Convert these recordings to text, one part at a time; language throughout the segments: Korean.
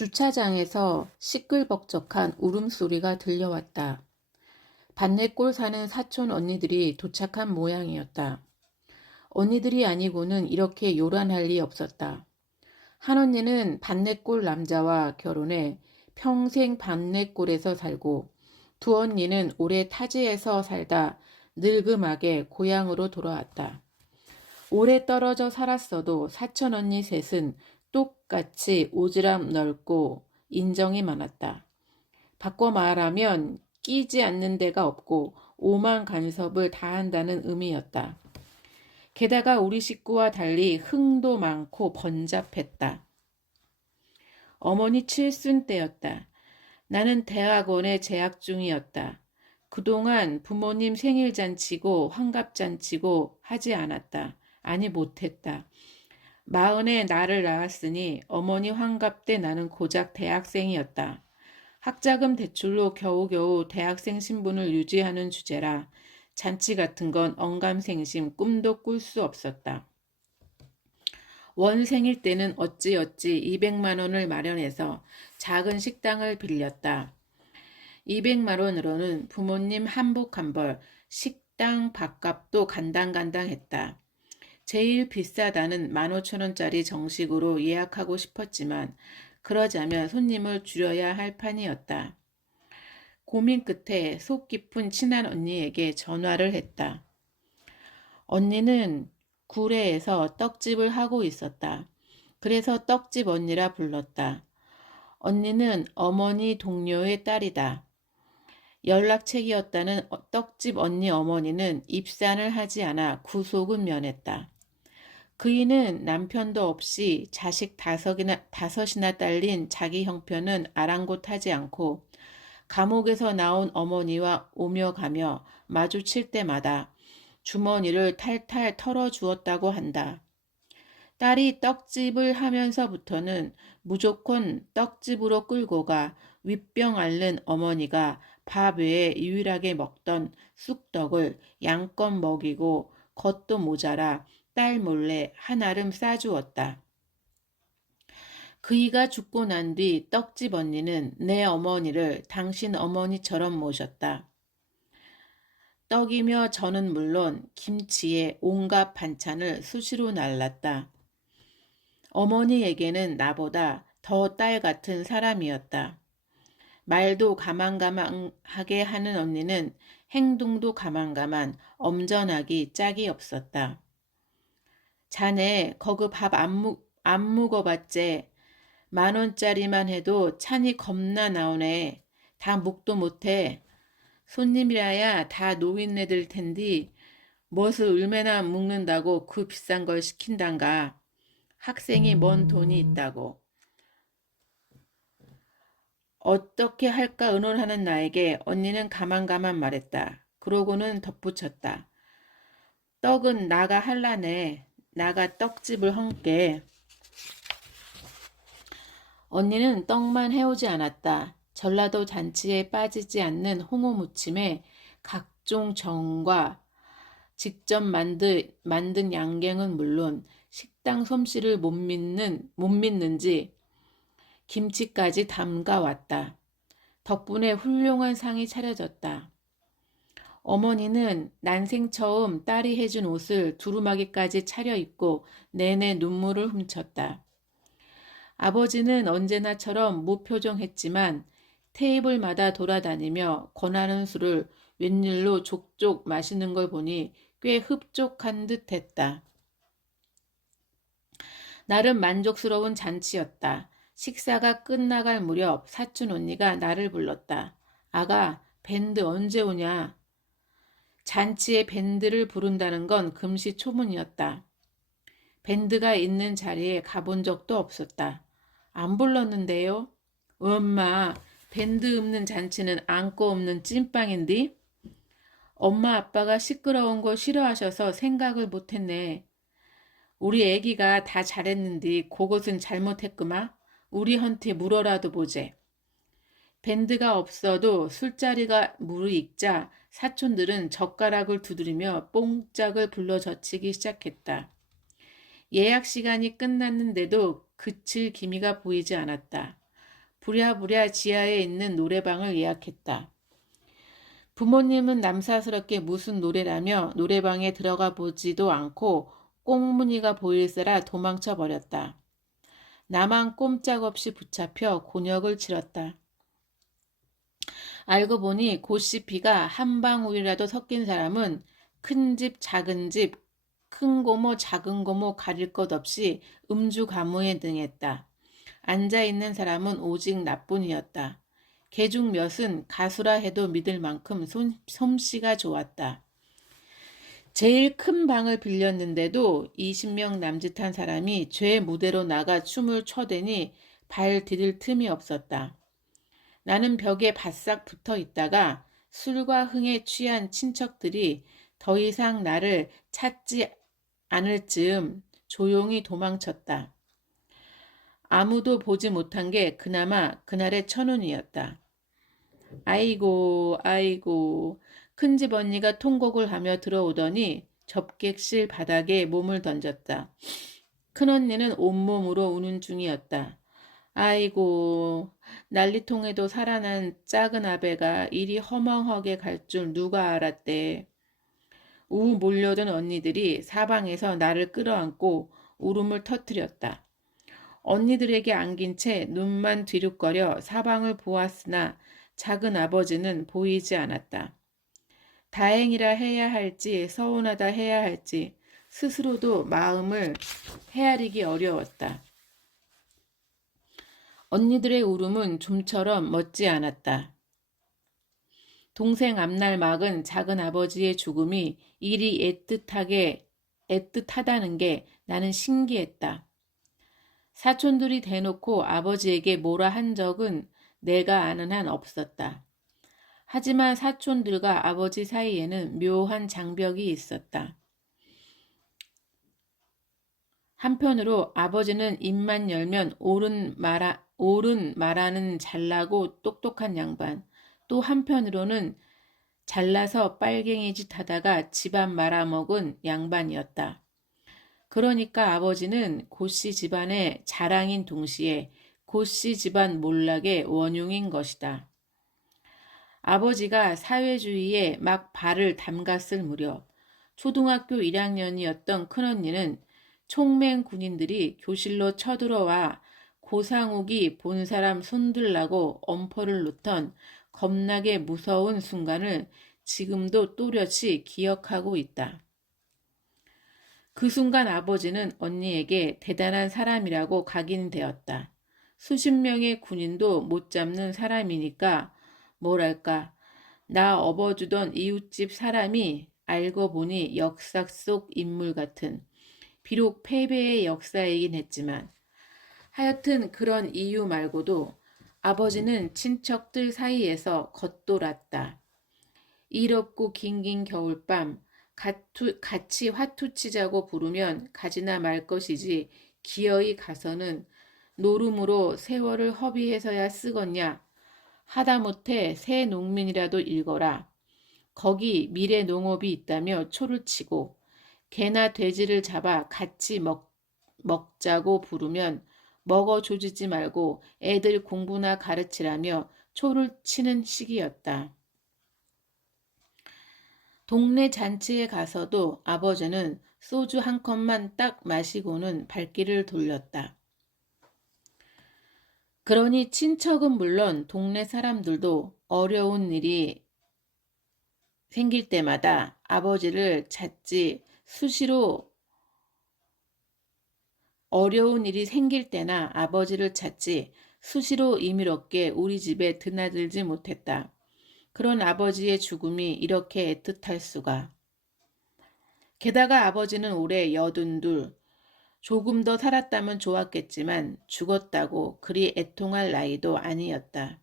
주차장에서 시끌벅적한 울음소리가 들려왔다. 반내골 사는 사촌 언니들이 도착한 모양이었다. 언니들이 아니고는 이렇게 요란할 리 없었다. 한 언니는 반내골 남자와 결혼해 평생 반내골에서 살고, 두 언니는 올해 타지에서 살다 늙음하게 고향으로 돌아왔다. 오래 떨어져 살았어도 사촌 언니 셋은 똑같이 오지랖 넓고 인정이 많았다. 바꿔 말하면 끼지 않는 데가 없고 오만 간섭을 다 한다는 의미였다. 게다가 우리 식구와 달리 흥도 많고 번잡했다. 어머니 칠순 때였다. 나는 대학원에 재학 중이었다. 그동안 부모님 생일잔치고 환갑잔치고 하지 않았다. 아니 못했다. 40에 나를 낳았으니 어머니 환갑 때 나는 고작 대학생이었다. 학자금 대출로 겨우겨우 대학생 신분을 유지하는 주제라 잔치 같은 건 언감생심 꿈도 꿀 수 없었다. 원 생일 때는 어찌어찌 200만 원을 마련해서 작은 식당을 빌렸다. 200만 원으로는 부모님 한복 한 벌, 식당 밥값도 간당간당했다. 제일 비싸다는 15,000원짜리 정식으로 예약하고 싶었지만 그러자면 손님을 줄여야 할 판이었다. 고민 끝에 속 깊은 친한 언니에게 전화를 했다. 언니는 구례에서 떡집을 하고 있었다. 그래서 떡집 언니라 불렀다. 언니는 어머니 동료의 딸이다. 연락책이었다는 떡집 언니 어머니는 입산을 하지 않아 구속은 면했다. 그이는 남편도 없이 자식 다섯이나 딸린 자기 형편은 아랑곳하지 않고 감옥에서 나온 어머니와 오며 가며 마주칠 때마다 주머니를 탈탈 털어주었다고 한다. 딸이 떡집을 하면서부터는 무조건 떡집으로 끌고 가 윗병 앓는 어머니가 밥 외에 유일하게 먹던 쑥떡을 양껏 먹이고 겉도 모자라 딸 몰래 한아름 싸주었다. 그이가 죽고 난 뒤 떡집 언니는 내 어머니를 당신 어머니처럼 모셨다. 떡이며 저는 물론 김치에 온갖 반찬을 수시로 날랐다. 어머니에게는 나보다 더 딸 같은 사람이었다. 말도 가만가만하게 하는 언니는 행동도 가만가만 엄전하기 짝이 없었다. 자네 거그 밥 안 묵어봤제? 10,000원짜리만 해도 찬이 겁나 나오네. 다 묵도 못해. 손님이라야 다 노인네들 텐디 무엇을 얼마나 묵는다고 그 비싼 걸 시킨단가. 학생이 뭔 돈이 있다고. 어떻게 할까 의논하는 나에게 언니는 가만가만 말했다. 그러고는 덧붙였다. 떡은 나가 할라네. 나가 떡집을 헝게. 언니는 떡만 해오지 않았다. 전라도 잔치에 빠지지 않는 홍어무침에 각종 정과 직접 만든 양갱은 물론 식당 솜씨를 못 믿는지 김치까지 담가왔다. 덕분에 훌륭한 상이 차려졌다. 어머니는 난생 처음 딸이 해준 옷을 두루마기까지 차려입고 내내 눈물을 훔쳤다. 아버지는 언제나처럼 무표정했지만 테이블마다 돌아다니며 권하는 술을 웬일로 족족 마시는 걸 보니 꽤 흡족한 듯 했다. 나름 만족스러운 잔치였다. 식사가 끝나갈 무렵 사촌 언니가 나를 불렀다. 아가, 밴드 언제 오냐? 잔치에 밴드를 부른다는 건 금시초문이었다. 밴드가 있는 자리에 가본 적도 없었다. 안 불렀는데요? 엄마, 밴드 없는 잔치는 안고 없는 찐빵인디? 엄마 아빠가 시끄러운 거 싫어하셔서 생각을 못했네. 우리 애기가 다 잘했는데 그것은 잘못했구마. 우리한테 물어라도 보제. 밴드가 없어도 술자리가 무르익자 사촌들은 젓가락을 두드리며 뽕짝을 불러 젖히기 시작했다. 예약 시간이 끝났는데도 그칠 기미가 보이지 않았다. 부랴부랴 지하에 있는 노래방을 예약했다. 부모님은 남사스럽게 무슨 노래라며 노래방에 들어가 보지도 않고 꽁무니가 보일세라 도망쳐 버렸다. 나만 꼼짝없이 붙잡혀 곤욕을 치렀다. 알고 보니 고씨 피가 한 방울이라도 섞인 사람은 큰 집, 작은 집, 큰 고모, 작은 고모 가릴 것 없이 음주 가무에 등했다. 앉아있는 사람은 오직 나뿐이었다. 개중 몇은 가수라 해도 믿을 만큼 솜씨가 좋았다. 제일 큰 방을 빌렸는데도 20명 남짓한 사람이 죄 무대로 나가 춤을 춰대니 발 디딜 틈이 없었다. 나는 벽에 바싹 붙어 있다가 술과 흥에 취한 친척들이 더 이상 나를 찾지 않을 즈음 조용히 도망쳤다. 아무도 보지 못한 게 그나마 그날의 천운이었다. 아이고 아이고, 큰집 언니가 통곡을 하며 들어오더니 접객실 바닥에 몸을 던졌다. 큰언니는 온몸으로 우는 중이었다. 아이고, 난리통에도 살아난 작은 아베가 이리 허망하게 갈 줄 누가 알았대. 우 몰려든 언니들이 사방에서 나를 끌어안고 울음을 터뜨렸다. 언니들에게 안긴 채 눈만 뒤룩거려 사방을 보았으나 작은 아버지는 보이지 않았다. 다행이라 해야 할지 서운하다 해야 할지 스스로도 마음을 헤아리기 어려웠다. 언니들의 울음은 좀처럼 멋지 않았다. 동생 앞날 막은 작은 아버지의 죽음이 이리 애틋하다는 게 나는 신기했다. 사촌들이 대놓고 아버지에게 뭐라 한 적은 내가 아는 한 없었다. 하지만 사촌들과 아버지 사이에는 묘한 장벽이 있었다. 한편으로 아버지는 입만 열면 옳은 말하는 잘나고 똑똑한 양반, 또 한편으로는 잘나서 빨갱이 짓 하다가 집안 말아먹은 양반이었다. 그러니까 아버지는 고씨 집안의 자랑인 동시에 고씨 집안 몰락의 원흉인 것이다. 아버지가 사회주의에 막 발을 담갔을 무렵 초등학교 1학년이었던 큰언니는 총맹 군인들이 교실로 쳐들어와 고상욱이 본 사람 손들라고 엄포를 놓던 겁나게 무서운 순간을 지금도 또렷이 기억하고 있다. 그 순간 아버지는 언니에게 대단한 사람이라고 각인되었다. 수십 명의 군인도 못 잡는 사람이니까 뭐랄까, 나 업어주던 이웃집 사람이 알고 보니 역사 속 인물 같은, 비록 패배의 역사이긴 했지만 하여튼 그런 이유 말고도 아버지는 친척들 사이에서 겉돌았다. 일 없고 긴긴 겨울밤 같이 화투치자고 부르면 가지나 말 것이지 기어이 가서는 노름으로 세월을 허비해서야 쓰겄냐. 하다못해 새 농민이라도 읽어라. 거기 미래 농업이 있다며 초를 치고 개나 돼지를 잡아 같이 먹자고 부르면 먹어 조지지 말고 애들 공부나 가르치라며 초를 치는 시기였다. 동네 잔치에 가서도 아버지는 소주 한 컵만 딱 마시고는 발길을 돌렸다. 그러니 친척은 물론 동네 사람들도 어려운 일이 생길 때마다 아버지를 찾지 수시로 어려운 일이 생길 때나 아버지를 찾지 수시로 임의롭게 우리 집에 드나들지 못했다. 그런 아버지의 죽음이 이렇게 애틋할 수가. 게다가 아버지는 올해 82, 조금 더 살았다면 좋았겠지만 죽었다고 그리 애통할 나이도 아니었다.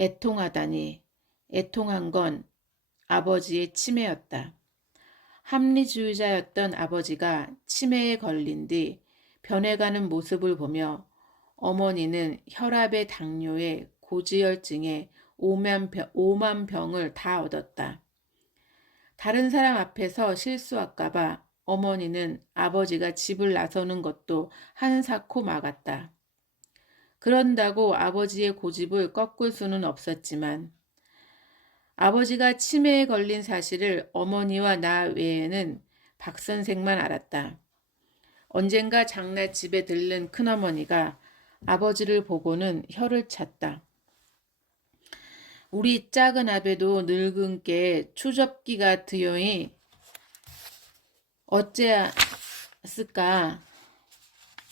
애통하다니, 애통한 건 아버지의 치매였다. 합리주의자였던 아버지가 치매에 걸린 뒤 변해가는 모습을 보며 어머니는 혈압에 당뇨에 고지혈증에 오만 병을 다 얻었다. 다른 사람 앞에서 실수할까봐 어머니는 아버지가 집을 나서는 것도 한사코 막았다. 그런다고 아버지의 고집을 꺾을 수는 없었지만 아버지가 치매에 걸린 사실을 어머니와 나 외에는 박 선생만 알았다. 언젠가 장날 집에 들른 큰어머니가 아버지를 보고는 혀를 찼다. 우리 작은 아베도 늙은 게 추접기가 드여이 어째였을까.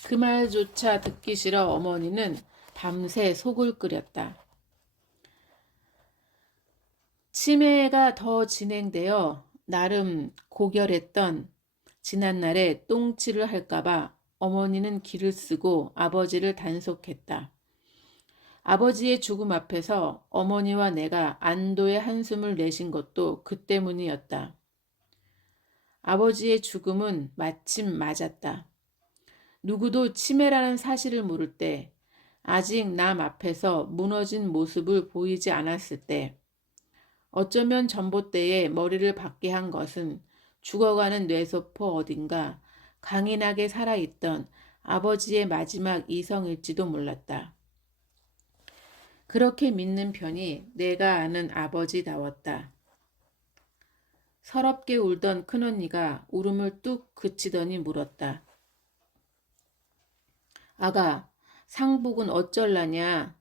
그 말조차 듣기 싫어 어머니는 밤새 속을 끓였다. 치매가 더 진행되어 나름 고결했던 지난날에 똥치를 할까봐 어머니는 기를 쓰고 아버지를 단속했다. 아버지의 죽음 앞에서 어머니와 내가 안도의 한숨을 내쉰 것도 그 때문이었다. 아버지의 죽음은 마침 맞았다. 누구도 치매라는 사실을 모를 때, 아직 남 앞에서 무너진 모습을 보이지 않았을 때, 어쩌면 전봇대에 머리를 박게 한 것은 죽어가는 뇌세포 어딘가 강인하게 살아있던 아버지의 마지막 이성일지도 몰랐다. 그렇게 믿는 편이 내가 아는 아버지다웠다. 서럽게 울던 큰언니가 울음을 뚝 그치더니 물었다. 아가, 상복은 어쩔라냐?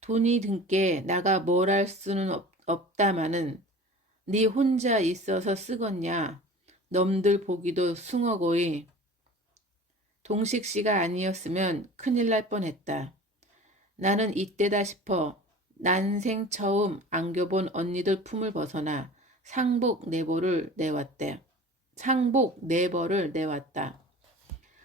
돈이 든께 나가 뭘 할 수는 없다마는 네 혼자 있어서 쓰겄냐? 넘들 보기도 숭어고이. 동식씨가 아니었으면 큰일 날 뻔했다. 나는 이때다 싶어 난생 처음 안겨본 언니들 품을 벗어나 상복 네벌을 내왔대. 상복 네벌을 내왔다.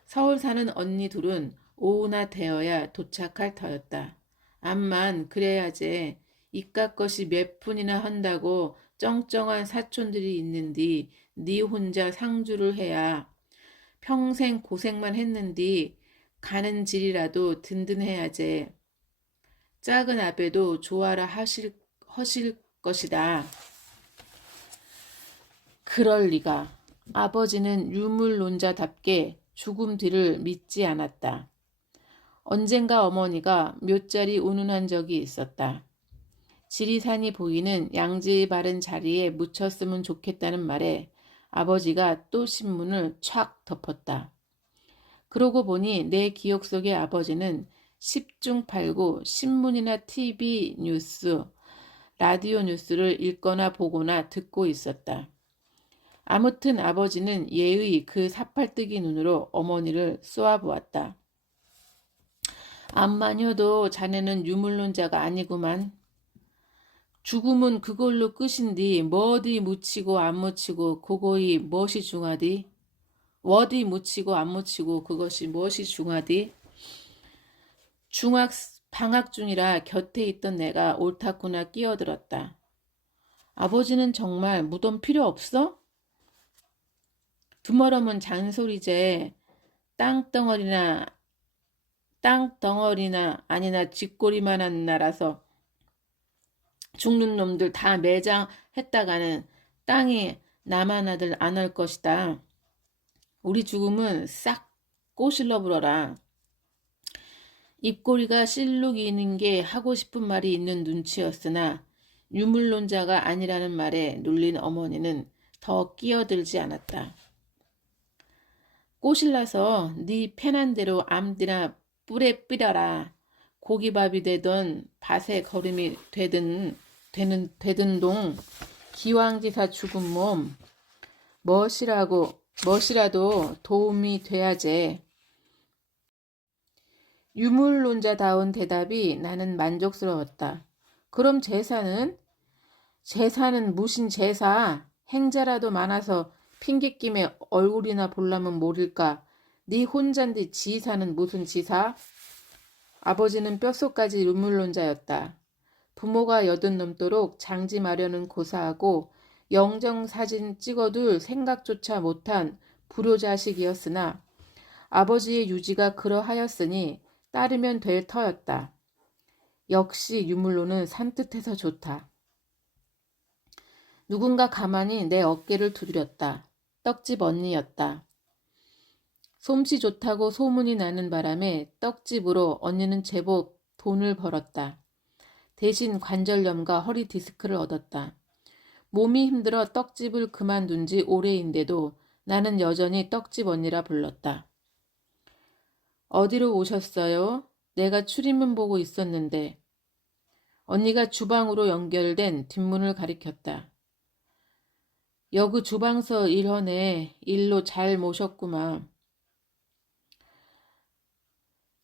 서울 사는 언니 둘은 오후나 되어야 도착할 터였다. 암만 그래야지 이깟 것이 몇 푼이나 한다고 쩡쩡한 사촌들이 있는디 네 혼자 상주를 해야 평생 고생만 했는디 가는 질이라도 든든해야지. 작은 아베도 좋아라 허실 것이다. 그럴 리가. 아버지는 유물론자답게 죽음 뒤를 믿지 않았다. 언젠가 어머니가 묘자리 운운한 적이 있었다. 지리산이 보이는 양지 바른 자리에 묻혔으면 좋겠다는 말에 아버지가 또 신문을 촥 덮었다. 그러고 보니 내 기억 속의 아버지는 10중 8구 신문이나 TV 뉴스, 라디오 뉴스를 읽거나 보거나 듣고 있었다. 아무튼 아버지는 예의 그 사팔뜨기 눈으로 어머니를 쏘아보았다. 암마녀도 자네는 유물론자가 아니구만. 죽음은 그걸로 끝인디 뭐디 묻히고 안 묻히고 그거이 무엇이 중하디? 워디 묻히고 안 묻히고 그것이 무엇이 중하디? 방학 중이라 곁에 있던 내가 옳다구나 끼어들었다. 아버지는 정말 무덤 필요 없어? 두머러면 잔소리제. 땅덩어리나 아니나 쥐꼬리만한 나라서 죽는 놈들 다 매장했다가는 땅에 나만 아들 안 할 것이다. 우리 죽음은 싹 꼬실러 불어라. 입꼬리가 실룩이는 게 하고 싶은 말이 있는 눈치였으나 유물론자가 아니라는 말에 눌린 어머니는 더 끼어들지 않았다. 꼬실라서 네 편한 대로 암디나 뿔에 뿌려라. 고기밥이 되든 밭에 거름이 되든 동 기왕지사 죽은 몸 멋이라도 도움이 돼야지. 유물론자다운 대답이 나는 만족스러웠다. 그럼 제사는? 제사는 무슨 제사? 행자라도 많아서 핑계김에 얼굴이나 볼라면 모를까. 네 혼잔데 지사는 무슨 지사? 아버지는 뼛속까지 유물론자였다. 부모가 80 넘도록 장지 마련은 고사하고 영정사진 찍어둘 생각조차 못한 불효자식이었으나 아버지의 유지가 그러하였으니 따르면 될 터였다. 역시 유물론은 산뜻해서 좋다. 누군가 가만히 내 어깨를 두드렸다. 떡집 언니였다. 솜씨 좋다고 소문이 나는 바람에 떡집으로 언니는 제법 돈을 벌었다. 대신 관절염과 허리 디스크를 얻었다. 몸이 힘들어 떡집을 그만둔 지 오래인데도 나는 여전히 떡집 언니라 불렀다. 어디로 오셨어요? 내가 출입문 보고 있었는데. 언니가 주방으로 연결된 뒷문을 가리켰다. 여그 주방서 일허네. 일로 잘 모셨구만.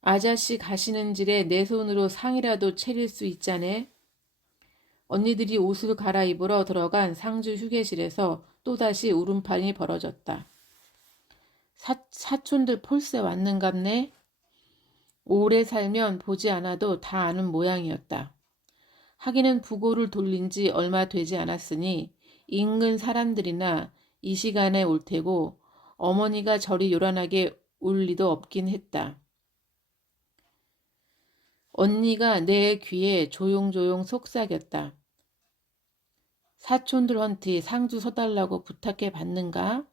아자씨 가시는 길에 내 손으로 상이라도 차릴 수 있자네. 언니들이 옷을 갈아입으러 들어간 상주 휴게실에서 또다시 울음판이 벌어졌다. 사촌들 폴세 왔는갑네. 오래 살면 보지 않아도 다 아는 모양이었다. 하기는 부고를 돌린 지 얼마 되지 않았으니 인근 사람들이나 이 시간에 올 테고 어머니가 저리 요란하게 울 리도 없긴 했다. 언니가 내 귀에 조용조용 속삭였다. 사촌들한테 상주 서달라고 부탁해 봤는가?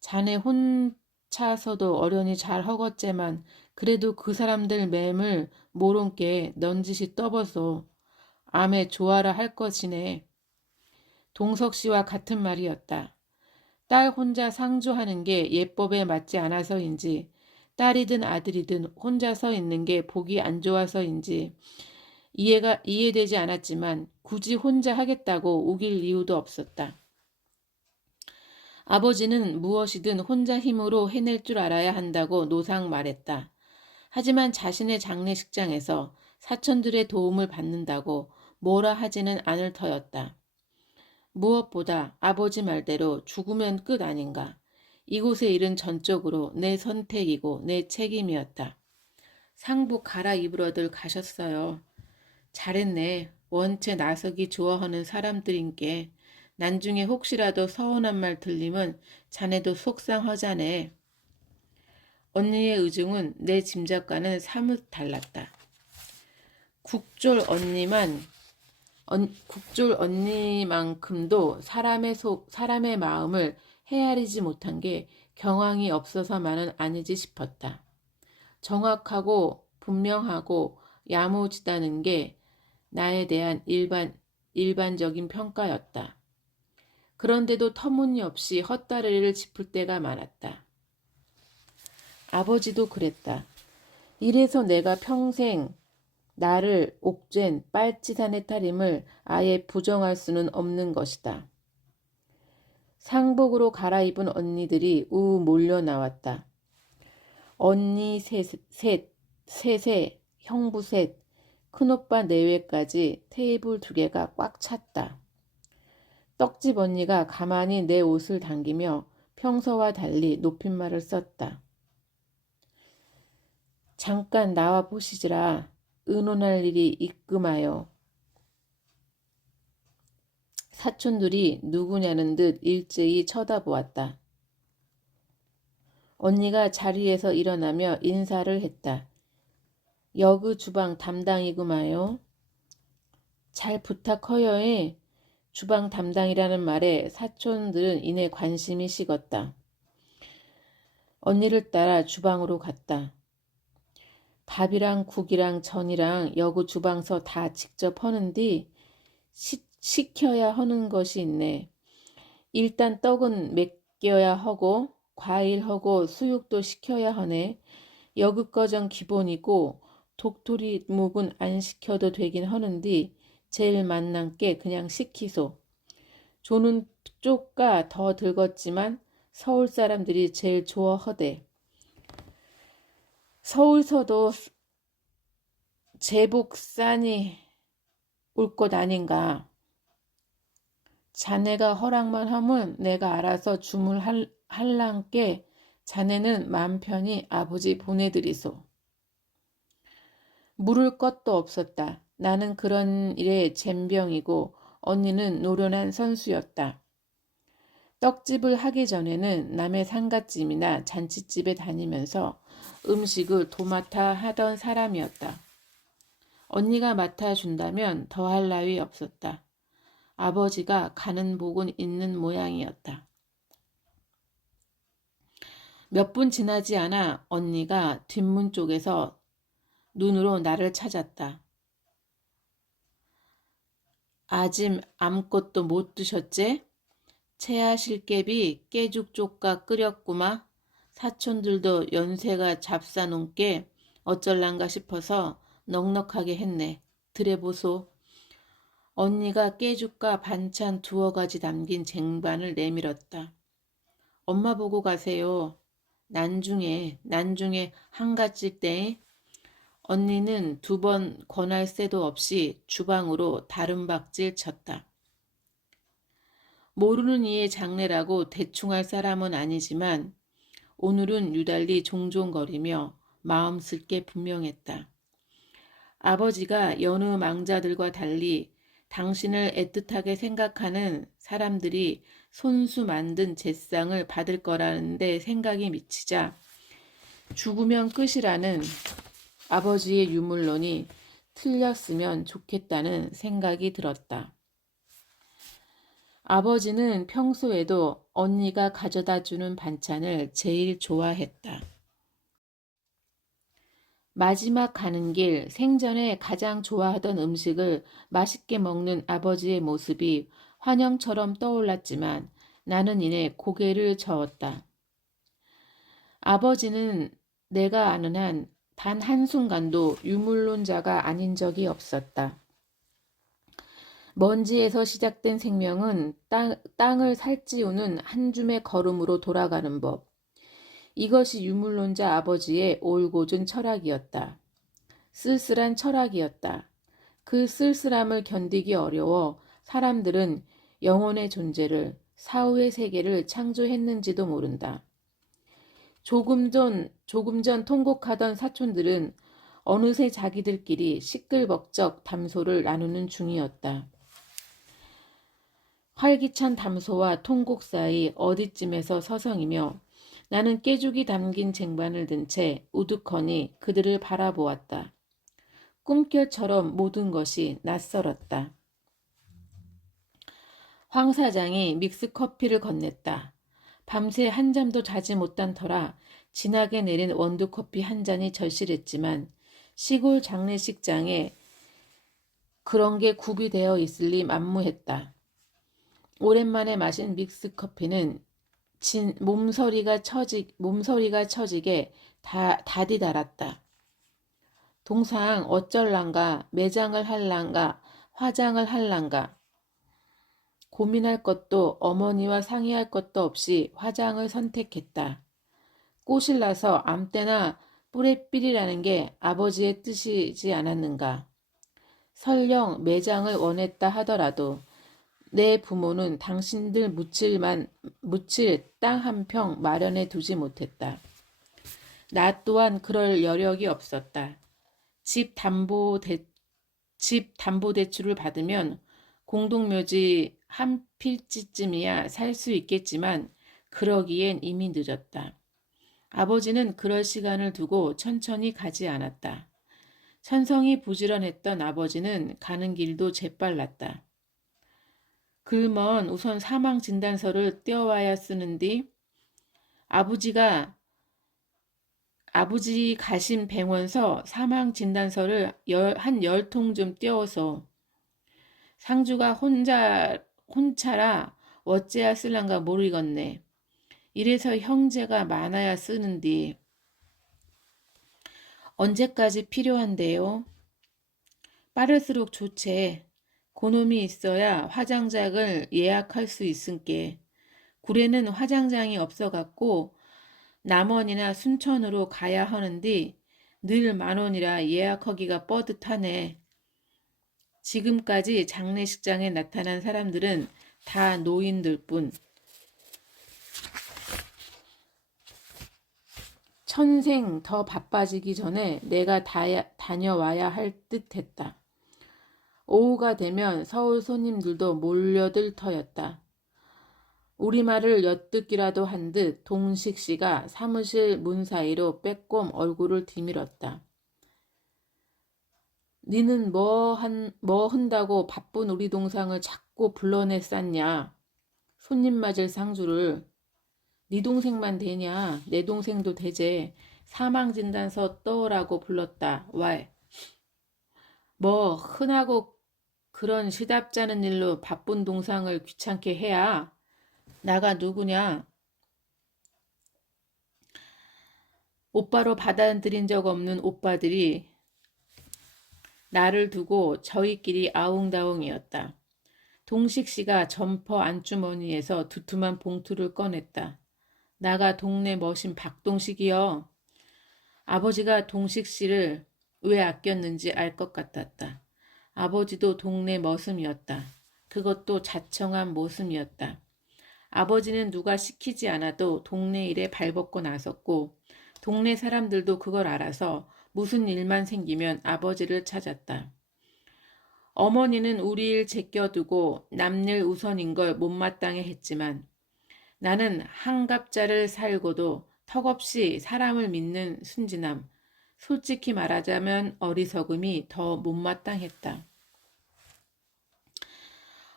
자네 혼자서도 어련히 잘 허겄제만 그래도 그 사람들 맴을 모른게 넌지시 떠버서 암에 좋아라 할 것이네. 동석 씨와 같은 말이었다. 딸 혼자 상주하는 게 예법에 맞지 않아서인지 딸이든 아들이든 혼자 서 있는 게 보기 안 좋아서인지 이해되지 않았지만 굳이 혼자 하겠다고 우길 이유도 없었다. 아버지는 무엇이든 혼자 힘으로 해낼 줄 알아야 한다고 노상 말했다. 하지만 자신의 장례식장에서 사촌들의 도움을 받는다고 뭐라 하지는 않을 터였다. 무엇보다 아버지 말대로 죽으면 끝 아닌가. 이곳의 일은 전적으로 내 선택이고 내 책임이었다. 상복 갈아입으러들 가셨어요. 잘했네. 원체 나서기 좋아하는 사람들인께 난중에 혹시라도 서운한 말 들리면 자네도 속상하자네. 언니의 의중은 내 짐작과는 사뭇 달랐다. 국졸 언니만큼도 사람의 마음을 헤아리지 못한 게 경황이 없어서만은 아니지 싶었다. 정확하고 분명하고 야무지다는 게 나에 대한 일반적인 평가였다. 그런데도 터무니없이 헛다리를 짚을 때가 많았다. 아버지도 그랬다. 이래서 내가 평생 나를 옥죄인 빨치산의 딸임을 아예 부정할 수는 없는 것이다. 상복으로 갈아입은 언니들이 우 몰려 나왔다. 언니 셋에 형부 셋, 큰오빠 내외까지 테이블 2개가 꽉 찼다. 떡집 언니가 가만히 내 옷을 당기며 평소와 달리 높임말을 썼다. 잠깐 나와 보시지라. 의논할 일이 있금하여. 사촌들이 누구냐는 듯 일제히 쳐다보았다. 언니가 자리에서 일어나며 인사를 했다. 여그 주방 담당이구마요. 잘 부탁허여에. 주방 담당이라는 말에 사촌들은 이내 관심이 식었다. 언니를 따라 주방으로 갔다. 밥이랑 국이랑 전이랑 여구 주방서 다 직접 허는디 시켜야 하는 것이 있네. 일단 떡은 맡겨야 하고 과일 하고 수육도 시켜야 하네. 여구 거정 기본이고 독토리 묵은 안 시켜도 되긴 하는디 제일 맛난게 그냥 시키소. 조는 쪼까 더 들겄지만 서울 사람들이 제일 좋아하대. 서울서도 제복 싸니 올 것 아닌가. 자네가 허락만 하면 내가 알아서 주문할란께 자네는 맘 편히 아버지 보내드리소. 물을 것도 없었다. 나는 그런 일에 젬병이고 언니는 노련한 선수였다. 떡집을 하기 전에는 남의 상갓집이나 잔치집에 다니면서 음식을 도맡아 하던 사람이었다. 언니가 맡아준다면 더할 나위 없었다. 아버지가 가는 복은 있는 모양이었다. 몇 분 지나지 않아 언니가 뒷문 쪽에서 눈으로 나를 찾았다. 아짐 아무것도 못 드셨제? 채아 실개비 깨죽 쪽가 끓였구마. 사촌들도 연세가 잡사놓게 어쩔란가 싶어서 넉넉하게 했네. 드레보소. 언니가 깨죽과 반찬 두어 가지 담긴 쟁반을 내밀었다. 엄마 보고 가세요. 난중에 한가지 때 언니는 두 번 권할 새도 없이 주방으로 다름박질 쳤다. 모르는 이의 장례라고 대충 할 사람은 아니지만 오늘은 유달리 종종거리며 마음 쓸 게 분명했다. 아버지가 여느 망자들과 달리 당신을 애틋하게 생각하는 사람들이 손수 만든 제상을 받을 거라는 데 생각이 미치자 죽으면 끝이라는 아버지의 유물론이 틀렸으면 좋겠다는 생각이 들었다. 아버지는 평소에도 언니가 가져다 주는 반찬을 제일 좋아했다. 마지막 가는 길 생전에 가장 좋아하던 음식을 맛있게 먹는 아버지의 모습이 환영처럼 떠올랐지만 나는 이내 고개를 저었다. 아버지는 내가 아는 한 단 한순간도 유물론자가 아닌 적이 없었다. 먼지에서 시작된 생명은 땅을 살찌우는 한 줌의 걸음으로 돌아가는 법. 이것이 유물론자 아버지의 올곧은 철학이었다. 쓸쓸한 철학이었다. 그 쓸쓸함을 견디기 어려워 사람들은 영혼의 존재를, 사후의 세계를 창조했는지도 모른다. 조금 전 통곡하던 사촌들은 어느새 자기들끼리 시끌벅적 담소를 나누는 중이었다. 활기찬 담소와 통곡 사이 어디쯤에서 서성이며 나는 깨죽이 담긴 쟁반을 든 채 우두커니 그들을 바라보았다. 꿈결처럼 모든 것이 낯설었다. 황 사장이 믹스커피를 건넸다. 밤새 한 잠도 자지 못한 터라 진하게 내린 원두커피 한 잔이 절실했지만 시골 장례식장에 그런 게 구비되어 있을리 만무했다. 오랜만에 마신 믹스커피는 몸서리가 처지게 다디 달았다. 동상 어쩔란가, 매장을 할란가, 화장을 할란가. 고민할 것도 어머니와 상의할 것도 없이 화장을 선택했다. 꽃을 나서 아무 때나 뿌레삘이라는 게 아버지의 뜻이지 않았는가. 설령 매장을 원했다 하더라도 내 부모는 당신들 묻힐 땅 한 평 마련해 두지 못했다. 나 또한 그럴 여력이 없었다. 집 담보대출을 받으면 공동묘지 한 필지쯤이야 살 수 있겠지만 그러기엔 이미 늦었다. 아버지는 그럴 시간을 두고 천천히 가지 않았다. 천성이 부지런했던 아버지는 가는 길도 재빨랐다. 글먼 우선 사망진단서를 떼어와야 쓰는디 아버지 가신 병원서 사망진단서를 한 10통쯤 떼어서 상주가 혼자라 어째야 쓸란가 모르겠네. 이래서 형제가 많아야 쓰는디 언제까지 필요한데요? 빠를수록 좋제. 그놈이 있어야 화장장을 예약할 수 있은께. 구례는 화장장이 없어갖고 남원이나 순천으로 가야 하는데 늘 10,000원이라 예약하기가 뻐듯하네. 지금까지 장례식장에 나타난 사람들은 다 노인들 뿐. 천생 더 바빠지기 전에 내가 다녀와야 할 듯했다. 오후가 되면 서울 손님들도 몰려들 터였다. 우리말을 엿듣기라도 한 듯 동식 씨가 사무실 문 사이로 빼꼼 얼굴을 디밀었다. 니는 뭐 한다고 바쁜 우리 동상을 자꾸 불러내 쌌냐. 손님 맞을 상주를. 네 동생만 되냐? 내 동생도 되제. 사망진단서 떠오라고 불렀다. 왈. 뭐 흔하고 그런 시답잖은 일로 바쁜 동상을 귀찮게 해야. 나가 누구냐? 오빠로 받아들인 적 없는 오빠들이 나를 두고 저희끼리 아웅다웅이었다. 동식 씨가 점퍼 안주머니에서 두툼한 봉투를 꺼냈다. 나가 동네 머신 박동식이여. 아버지가 동식 씨를 왜 아꼈는지 알 것 같았다. 아버지도 동네 머슴이었다. 그것도 자청한 모습이었다. 아버지는 누가 시키지 않아도 동네 일에 발벗고 나섰고 동네 사람들도 그걸 알아서 무슨 일만 생기면 아버지를 찾았다. 어머니는 우리 일 제껴두고 남일 우선인 걸 못마땅해 했지만 나는 한갑자를 살고도 턱없이 사람을 믿는 순진함, 솔직히 말하자면 어리석음이 더 못마땅했다.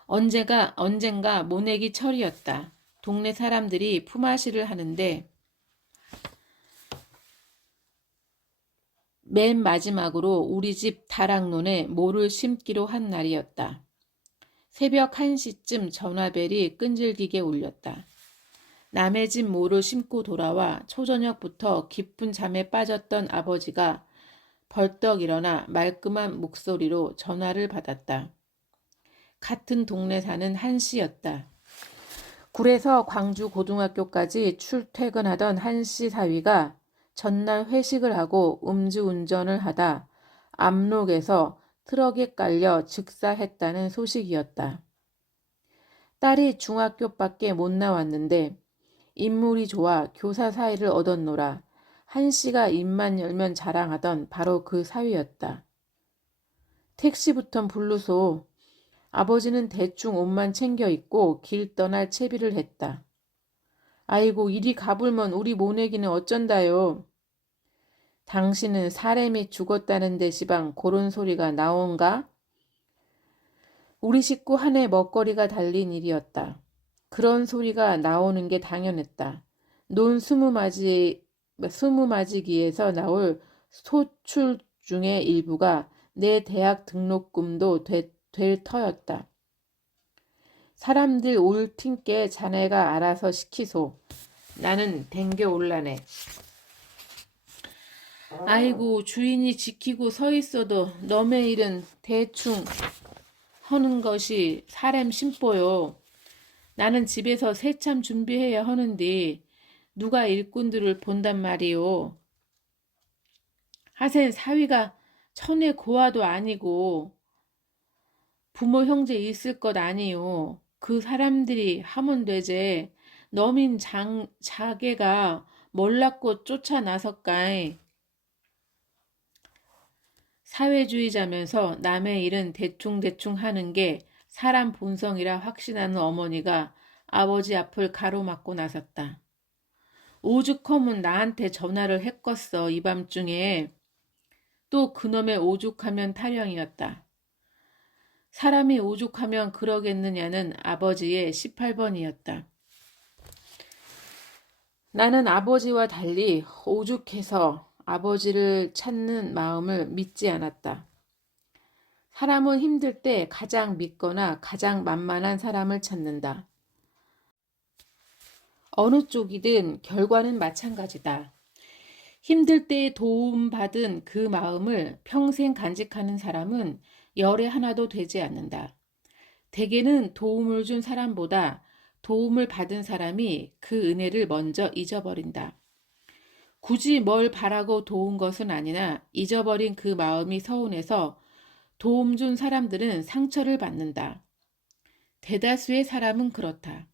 언젠가 모내기 철이었다. 동네 사람들이 품앗이를 하는데 맨 마지막으로 우리 집 다락론에 모를 심기로 한 날이었다. 새벽 1시쯤 전화벨이 끈질기게 울렸다. 남의 집 모를 심고 돌아와 초저녁부터 깊은 잠에 빠졌던 아버지가 벌떡 일어나 말끔한 목소리로 전화를 받았다. 같은 동네 사는 한씨였다. 굴에서 광주 고등학교까지 출퇴근하던 한씨 사위가 전날 회식을 하고 음주운전을 하다 압록에서 트럭에 깔려 즉사했다는 소식이었다. 딸이 중학교밖에 못 나왔는데 인물이 좋아 교사 사이를 얻었노라. 한씨가 입만 열면 자랑하던 바로 그 사위였다. 택시부턴 불르소. 아버지는 대충 옷만 챙겨 입고 길 떠날 채비를 했다. 아이고 이리 가불면 우리 모내기는 어쩐다요. 당신은 사람이 죽었다는데 시방 그런 소리가 나온가? 우리 식구 한 해 먹거리가 달린 일이었다. 그런 소리가 나오는 게 당연했다. 논 스무맞이기에서 나올 소출 중의 일부가 내 대학 등록금도 될 터였다. 사람들 올 틴께 자네가 알아서 시키소. 나는 댕겨 올라네. 아이고 주인이 지키고 서 있어도 너의 일은 대충 하는 것이 사람 심보요. 나는 집에서 새참 준비해야 하는데 누가 일꾼들을 본단 말이오. 하센 사위가 천의 고아도 아니고 부모 형제 있을 것 아니요. 그 사람들이 하면 되제. 너민 자개가 몰랐고 쫓아나섰까이. 사회주의자면서 남의 일은 대충대충 하는 게 사람 본성이라 확신하는 어머니가 아버지 앞을 가로막고 나섰다. 오죽하면 나한테 전화를 했겠어 이 밤중에. 또 그놈의 오죽하면 타령이었다. 사람이 오죽하면 그러겠느냐는 아버지의 18번이었다. 나는 아버지와 달리 오죽해서 아버지를 찾는 마음을 믿지 않았다. 사람은 힘들 때 가장 믿거나 가장 만만한 사람을 찾는다. 어느 쪽이든 결과는 마찬가지다. 힘들 때 도움받은 그 마음을 평생 간직하는 사람은 열에 하나도 되지 않는다. 대개는 도움을 준 사람보다 도움을 받은 사람이 그 은혜를 먼저 잊어버린다. 굳이 뭘 바라고 도운 것은 아니나 잊어버린 그 마음이 서운해서 도움 준 사람들은 상처를 받는다. 대다수의 사람은 그렇다.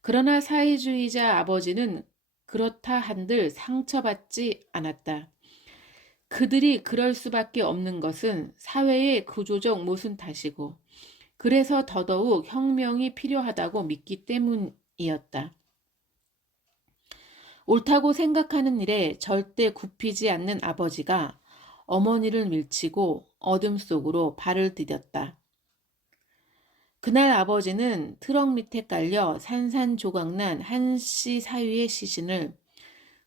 그러나 사회주의자 아버지는 그렇다 한들 상처받지 않았다. 그들이 그럴 수밖에 없는 것은 사회의 구조적 모순 탓이고 그래서 더더욱 혁명이 필요하다고 믿기 때문이었다. 옳다고 생각하는 일에 절대 굽히지 않는 아버지가 어머니를 밀치고 어둠 속으로 발을 디뎠다. 그날 아버지는 트럭 밑에 깔려 산산조각난 한씨 사위의 시신을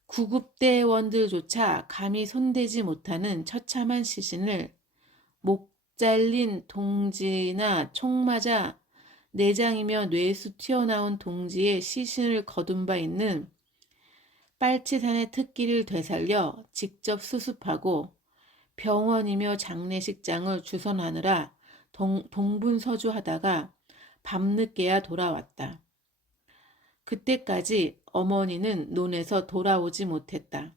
구급대원들조차 감히 손대지 못하는 처참한 시신을 목 잘린 동지나 총 맞아 내장이며 뇌수 튀어나온 동지의 시신을 거둔 바 있는 빨치산의 특기를 되살려 직접 수습하고 병원이며 장례식장을 주선하느라 동분서주하다가 밤늦게야 돌아왔다. 그때까지 어머니는 논에서 돌아오지 못했다.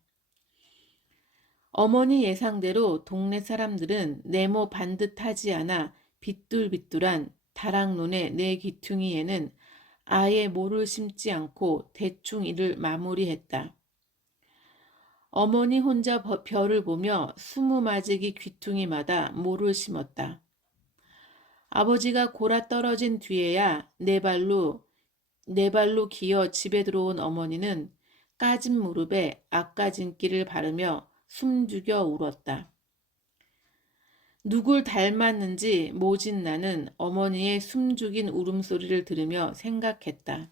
어머니 예상대로 동네 사람들은 네모 반듯하지 않아 비뚤비뚤한 다락논의 내 귀퉁이에는 아예 모를 심지 않고 대충 일을 마무리했다. 어머니 혼자 별을 보며 20마지기 귀퉁이마다 모를 심었다. 아버지가 골아 떨어진 뒤에야 네 발로 기어 집에 들어온 어머니는 까진 무릎에 앞가진기를 바르며 숨죽여 울었다. 누굴 닮았는지 모진 나는 어머니의 숨죽인 울음소리를 들으며 생각했다.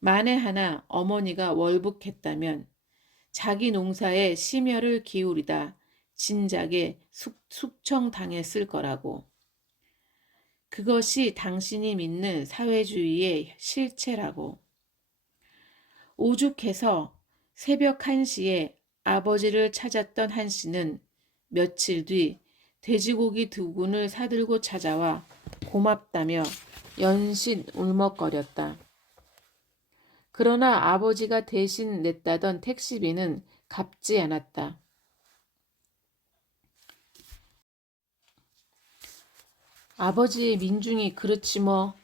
만에 하나 어머니가 월북했다면 자기 농사에 심혈을 기울이다 진작에 숙청당했을 거라고. 그것이 당신이 믿는 사회주의의 실체라고. 오죽해서 새벽 1시에 아버지를 찾았던 한씨는 며칠 뒤 돼지고기 2군을 사들고 찾아와 고맙다며 연신 울먹거렸다. 그러나 아버지가 대신 냈다던 택시비는 갚지 않았다. 아버지의 민중이 그렇지 뭐.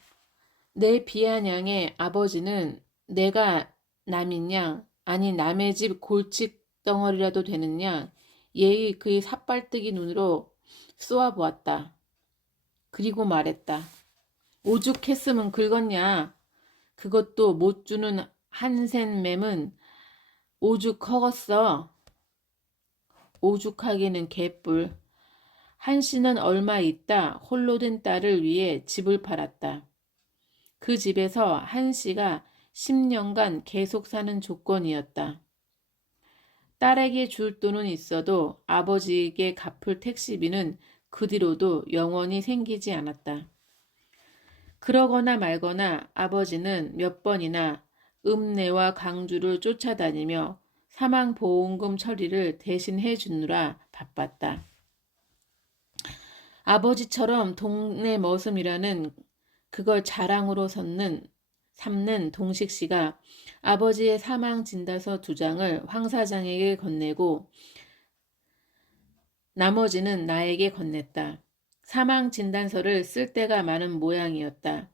내 비아냥의 아버지는 내가 남인 양, 아니 남의 집 골칫덩어리라도 되는 양 예의 그의 삿발뜨기 눈으로 쏘아보았다. 그리고 말했다. 오죽했으면 긁었냐. 그것도 못 주는 한센맴은 오죽 허겄어. 오죽하기는 개뿔. 한씨는 얼마 있다 홀로 된 딸을 위해 집을 팔았다. 그 집에서 한씨가 10년간 계속 사는 조건이었다. 딸에게 줄 돈은 있어도 아버지에게 갚을 택시비는 그 뒤로도 영원히 생기지 않았다. 그러거나 말거나 아버지는 몇 번이나 읍내와 강주를 쫓아다니며 사망보험금 처리를 대신 해주느라 바빴다. 아버지처럼 동네 머슴이라는 그걸 자랑으로 삼는 동식 씨가 아버지의 사망 진단서 2장을 황 사장에게 건네고 나머지는 나에게 건넸다. 사망 진단서를 쓸 때가 많은 모양이었다.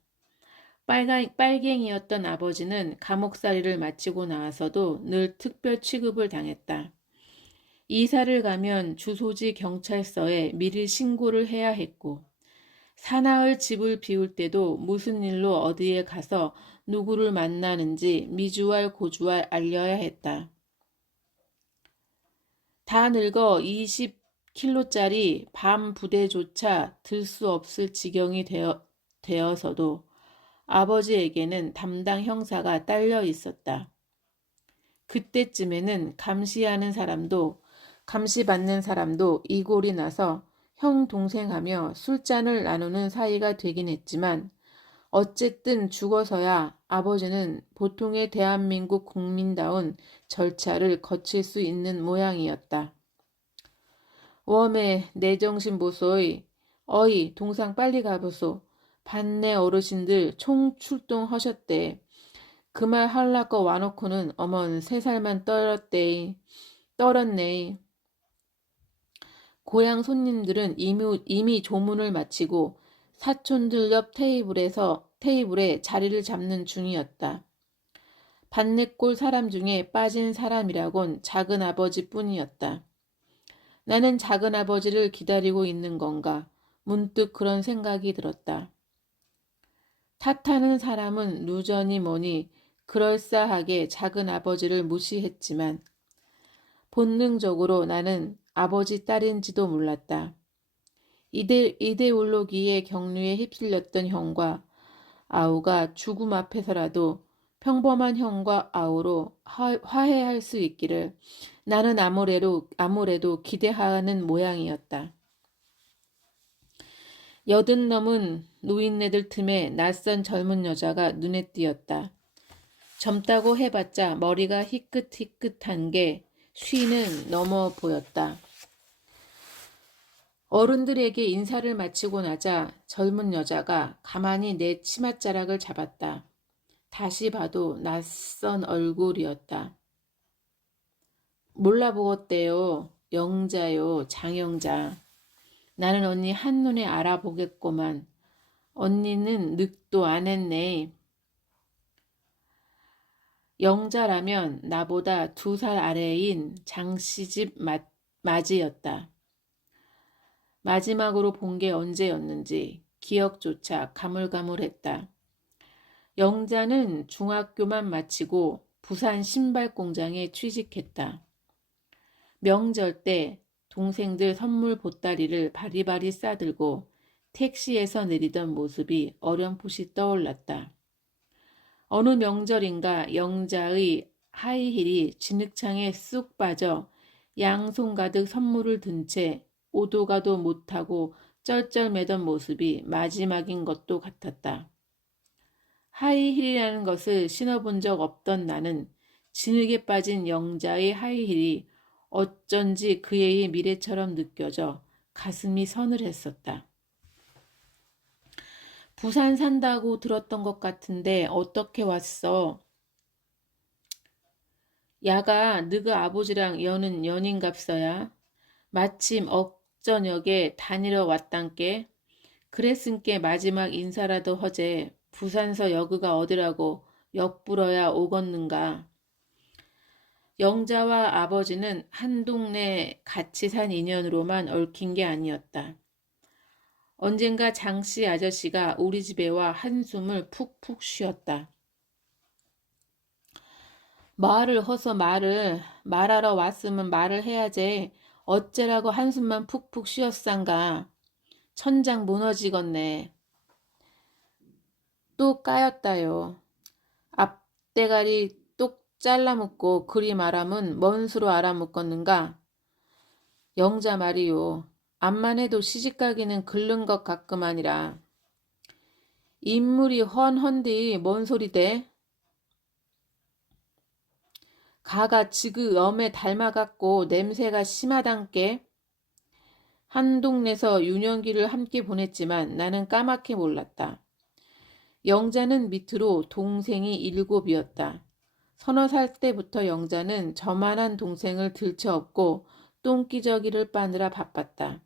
빨갱이였던 아버지는 감옥살이를 마치고 나와서도 늘 특별 취급을 당했다. 이사를 가면 주소지 경찰서에 미리 신고를 해야 했고 사나흘 집을 비울 때도 무슨 일로 어디에 가서 누구를 만나는지 미주알 고주알 알려야 했다. 다 늙어 20kg짜리 밤 부대조차 들 수 없을 지경이 되어서도 아버지에게는 담당 형사가 딸려 있었다. 그때쯤에는 감시하는 사람도 감시받는 사람도 이골이 나서 형 동생하며 술잔을 나누는 사이가 되긴 했지만 어쨌든 죽어서야 아버지는 보통의 대한민국 국민다운 절차를 거칠 수 있는 모양이었다. 웜에 내 정신 보소이. 어이 동상 빨리 가보소. 반내 어르신들 총 출동하셨대. 그 말 할라거 와놓고는 어먼 3살만 떨었네. 고향 손님들은 이미 조문을 마치고 사촌들 옆 테이블에 자리를 잡는 중이었다. 반내골 사람 중에 빠진 사람이라곤 작은아버지 뿐이었다. 나는 작은아버지를 기다리고 있는 건가 문득 그런 생각이 들었다. 탓하는 사람은 누저니 뭐니 그럴싸하게 작은아버지를 무시했지만 본능적으로 나는 아버지 딸인지도 몰랐다. 이데올로기의 경류에 휩쓸렸던 형과 아우가 죽음 앞에서라도 평범한 형과 아우로 화해할 수 있기를 나는 아무래도 기대하는 모양이었다. 80 넘은 노인네들 틈에 낯선 젊은 여자가 눈에 띄었다. 젊다고 해봤자 머리가 희끗희끗한 게 50는 넘어 보였다. 어른들에게 인사를 마치고 나자 젊은 여자가 가만히 내 치맛자락을 잡았다. 다시 봐도 낯선 얼굴이었다. 몰라보겠대요. 영자요, 장영자. 나는 언니 한눈에 알아보겠구만. 언니는 늑도 안 했네. 영자라면 나보다 2살 아래인 장씨집 맞이였다. 마지막으로 본 게 언제였는지 기억조차 가물가물했다. 영자는 중학교만 마치고 부산 신발 공장에 취직했다. 명절 때 동생들 선물 보따리를 바리바리 싸들고 택시에서 내리던 모습이 어렴풋이 떠올랐다. 어느 명절인가 영자의 하이힐이 진흙창에 쑥 빠져 양손 가득 선물을 든 채 오도 가도 못하고 쩔쩔매던 모습이 마지막인 것도 같았다. 하이힐이라는 것을 신어본 적 없던 나는 진흙에 빠진 영자의 하이힐이 어쩐지 그의 미래처럼 느껴져 가슴이 서늘했었다. 부산 산다고 들었던 것 같은데 어떻게 왔어? 야가 너그 아버지랑 여는 연인갑서야. 마침 억저녁에 다니러 왔단께. 그랬은께 마지막 인사라도 허재. 부산서 여그가 어디라고 역불어야 오겄는가. 영자와 아버지는 한 동네 같이 산 인연으로만 얽힌 게 아니었다. 언젠가 장씨 아저씨가 우리 집에 와 한숨을 푹푹 쉬었다. 말을 허서 말하러 왔으면 말을 해야지. 어째라고 한숨만 푹푹 쉬었상가. 천장 무너지겠네. 또 까였다요. 앞대가리 똑 잘라먹고 그리 말하면 뭔 수로 알아먹겠는가. 영자 말이요. 암만 해도 시집가기는 글른 것 같구만이라. 인물이 훤헌디 뭔 소리대? 가가 지그 엄에 닮아갖고 냄새가 심하단께. 한 동네서 유년기를 함께 보냈지만 나는 까맣게 몰랐다. 영자는 밑으로 동생이 7이었다. 서너 살 때부터 영자는 저만한 동생을 들쳐업고 똥기저귀를 빠느라 바빴다.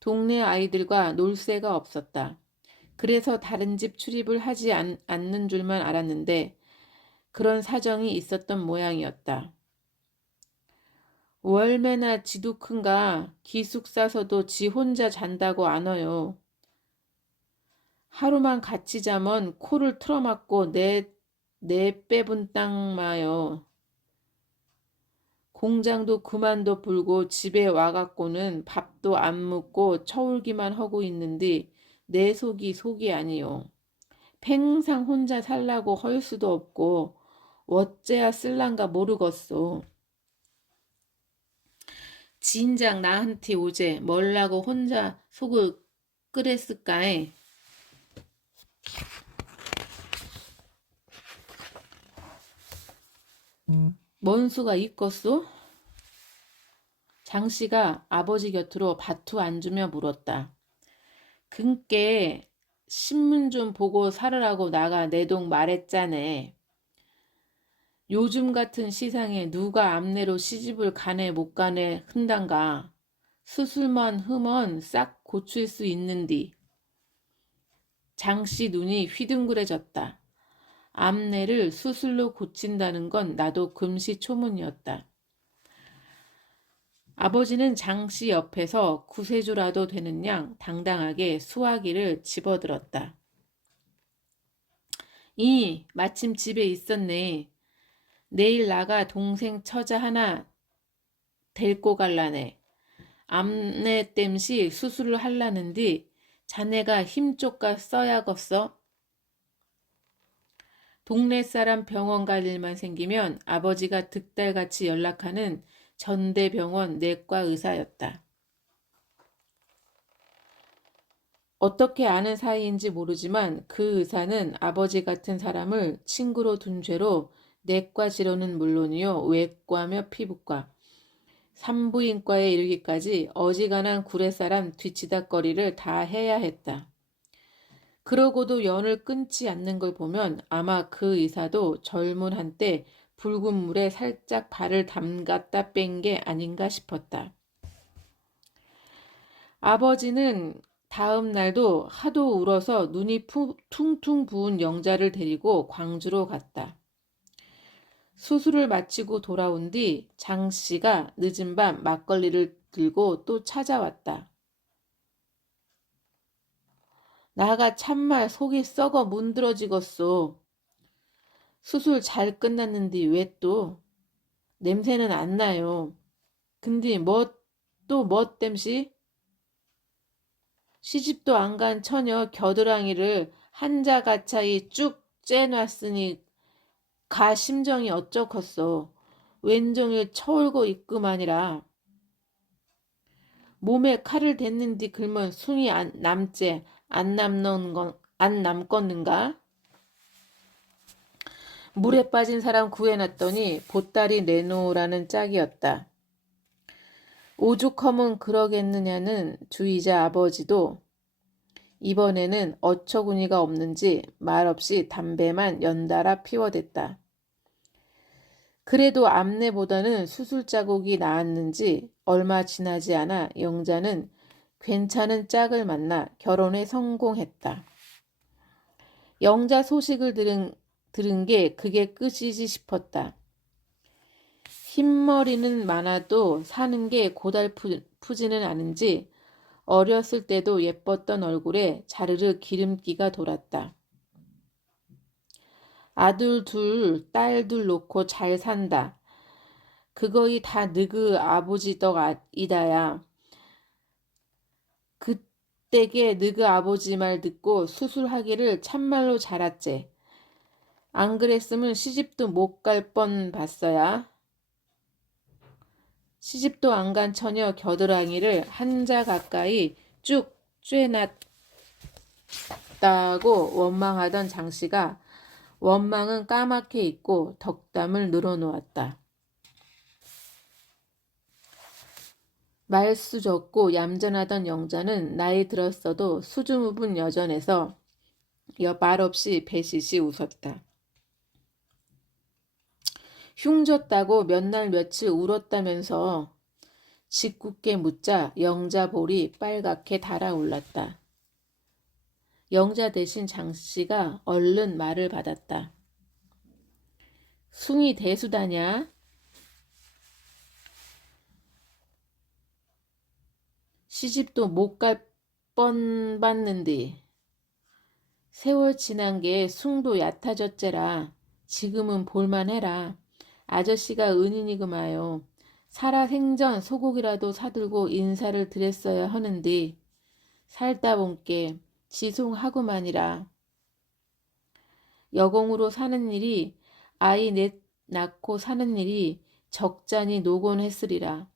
동네 아이들과 놀 새가 없었다. 그래서 다른 집 출입을 하지 않는 줄만 알았는데 그런 사정이 있었던 모양이었다. 월매나 지도 큰가 기숙사서도 지 혼자 잔다고 안 어요. 하루만 같이 자면 코를 틀어막고 내 빼분 땅 마요. 공장도 그만둬 불고 집에 와갖고는 밥도 안 먹고 처울기만 하고 있는데 내 속이 아니요. 팽상 혼자 살라고 할 수도 없고 어째야 쓸란가 모르겠소. 진작 나한테 오제 뭘라고 혼자 속을 끓였을까에. 뭔 수가 있겠소? 장씨가 아버지 곁으로 바투 앉으며 물었다. 근께 신문 좀 보고 살으라고 나가 내 동 말했자네. 요즘 같은 시상에 누가 암내로 시집을 가네 못 가네 흔단가. 수술만 흐먼 싹 고칠 수 있는디. 장씨 눈이 휘둥그레졌다. 암내를 수술로 고친다는 건 나도 금시초문이었다. 아버지는 장씨 옆에서 구세주라도 되는 양 당당하게 수화기를 집어들었다. 마침 집에 있었네. 내일 나가 동생 처자 하나 데리고 갈라네. 암내 땜시 수술을 할라는디 자네가 힘 쪼까 써야겠어. 동네 사람 병원 갈 일만 생기면 아버지가 득달같이 연락하는 전대병원 내과 의사였다. 어떻게 아는 사이인지 모르지만 그 의사는 아버지 같은 사람을 친구로 둔 죄로 내과 치료는 물론이요, 외과며 피부과, 산부인과에 이르기까지 어지간한 구레사람 뒤치다거리를 다 해야 했다. 그러고도 연을 끊지 않는 걸 보면 아마 그 의사도 젊은 한때 붉은 물에 살짝 발을 담갔다 뺀 게 아닌가 싶었다. 아버지는 다음 날도 하도 울어서 눈이 퉁퉁 부은 영자를 데리고 광주로 갔다. 수술을 마치고 돌아온 뒤 장 씨가 늦은 밤 막걸리를 들고 또 찾아왔다. 나가 참말 속이 썩어 문드러지겄소. 수술 잘 끝났는데 왜 또? 냄새는 안 나요. 근데 뭐 땜시? 시집도 안 간 처녀 겨드랑이를 한자가차이 쭉 쬐놨으니 가 심정이 어쩌겠소. 왼종일 처울고 있구만이라. 몸에 칼을 댔는디 글면 숭이 안 남겠는가? 물에 빠진 사람 구해놨더니 보따리 내놓으라는 짝이었다. 오죽하면 그러겠느냐는 주의자 아버지도 이번에는 어처구니가 없는지 말없이 담배만 연달아 피워댔다. 그래도 암내보다는 수술 자국이 나았는지 얼마 지나지 않아 영자는 괜찮은 짝을 만나 결혼에 성공했다. 영자 소식을 들은 게 그게 끝이지 싶었다. 흰머리는 많아도 사는 게 고달프지는 않은지 어렸을 때도 예뻤던 얼굴에 자르르 기름기가 돌았다. 아들 둘, 딸 둘 놓고 잘 산다. 그거이 다 너그 아버지 덕이다야. 그때게 너그 아버지 말 듣고 수술하기를 참말로 잘았제. 안 그랬으면 시집도 못 갈 뻔 봤어야. 시집도 안 간 처녀 겨드랑이를 한자 가까이 쭉 쬐놨다고 원망하던 장씨가 원망은 까맣게 잊고 덕담을 늘어놓았다. 말수 적고 얌전하던 영자는 나이 들었어도 수줍은 여전해서 말없이 배시시 웃었다. 흉졌다고 몇 날 며칠 울었다면서 짓궂게 묻자 영자 볼이 빨갛게 달아올랐다. 영자 대신 장씨가 얼른 말을 받았다. 숭이 대수다냐? 시집도 못 갈 뻔 봤는데 세월 지난 게 숭도 얕아졌제라. 지금은 볼만해라. 아저씨가 은인이그마요. 살아생전 소고기라도 사들고 인사를 드렸어야 하는데 살다 본께 지송하구만이라. 여공으로 사는 일이 아이 넷 낳고 사는 일이 적잖이 노곤했으리라.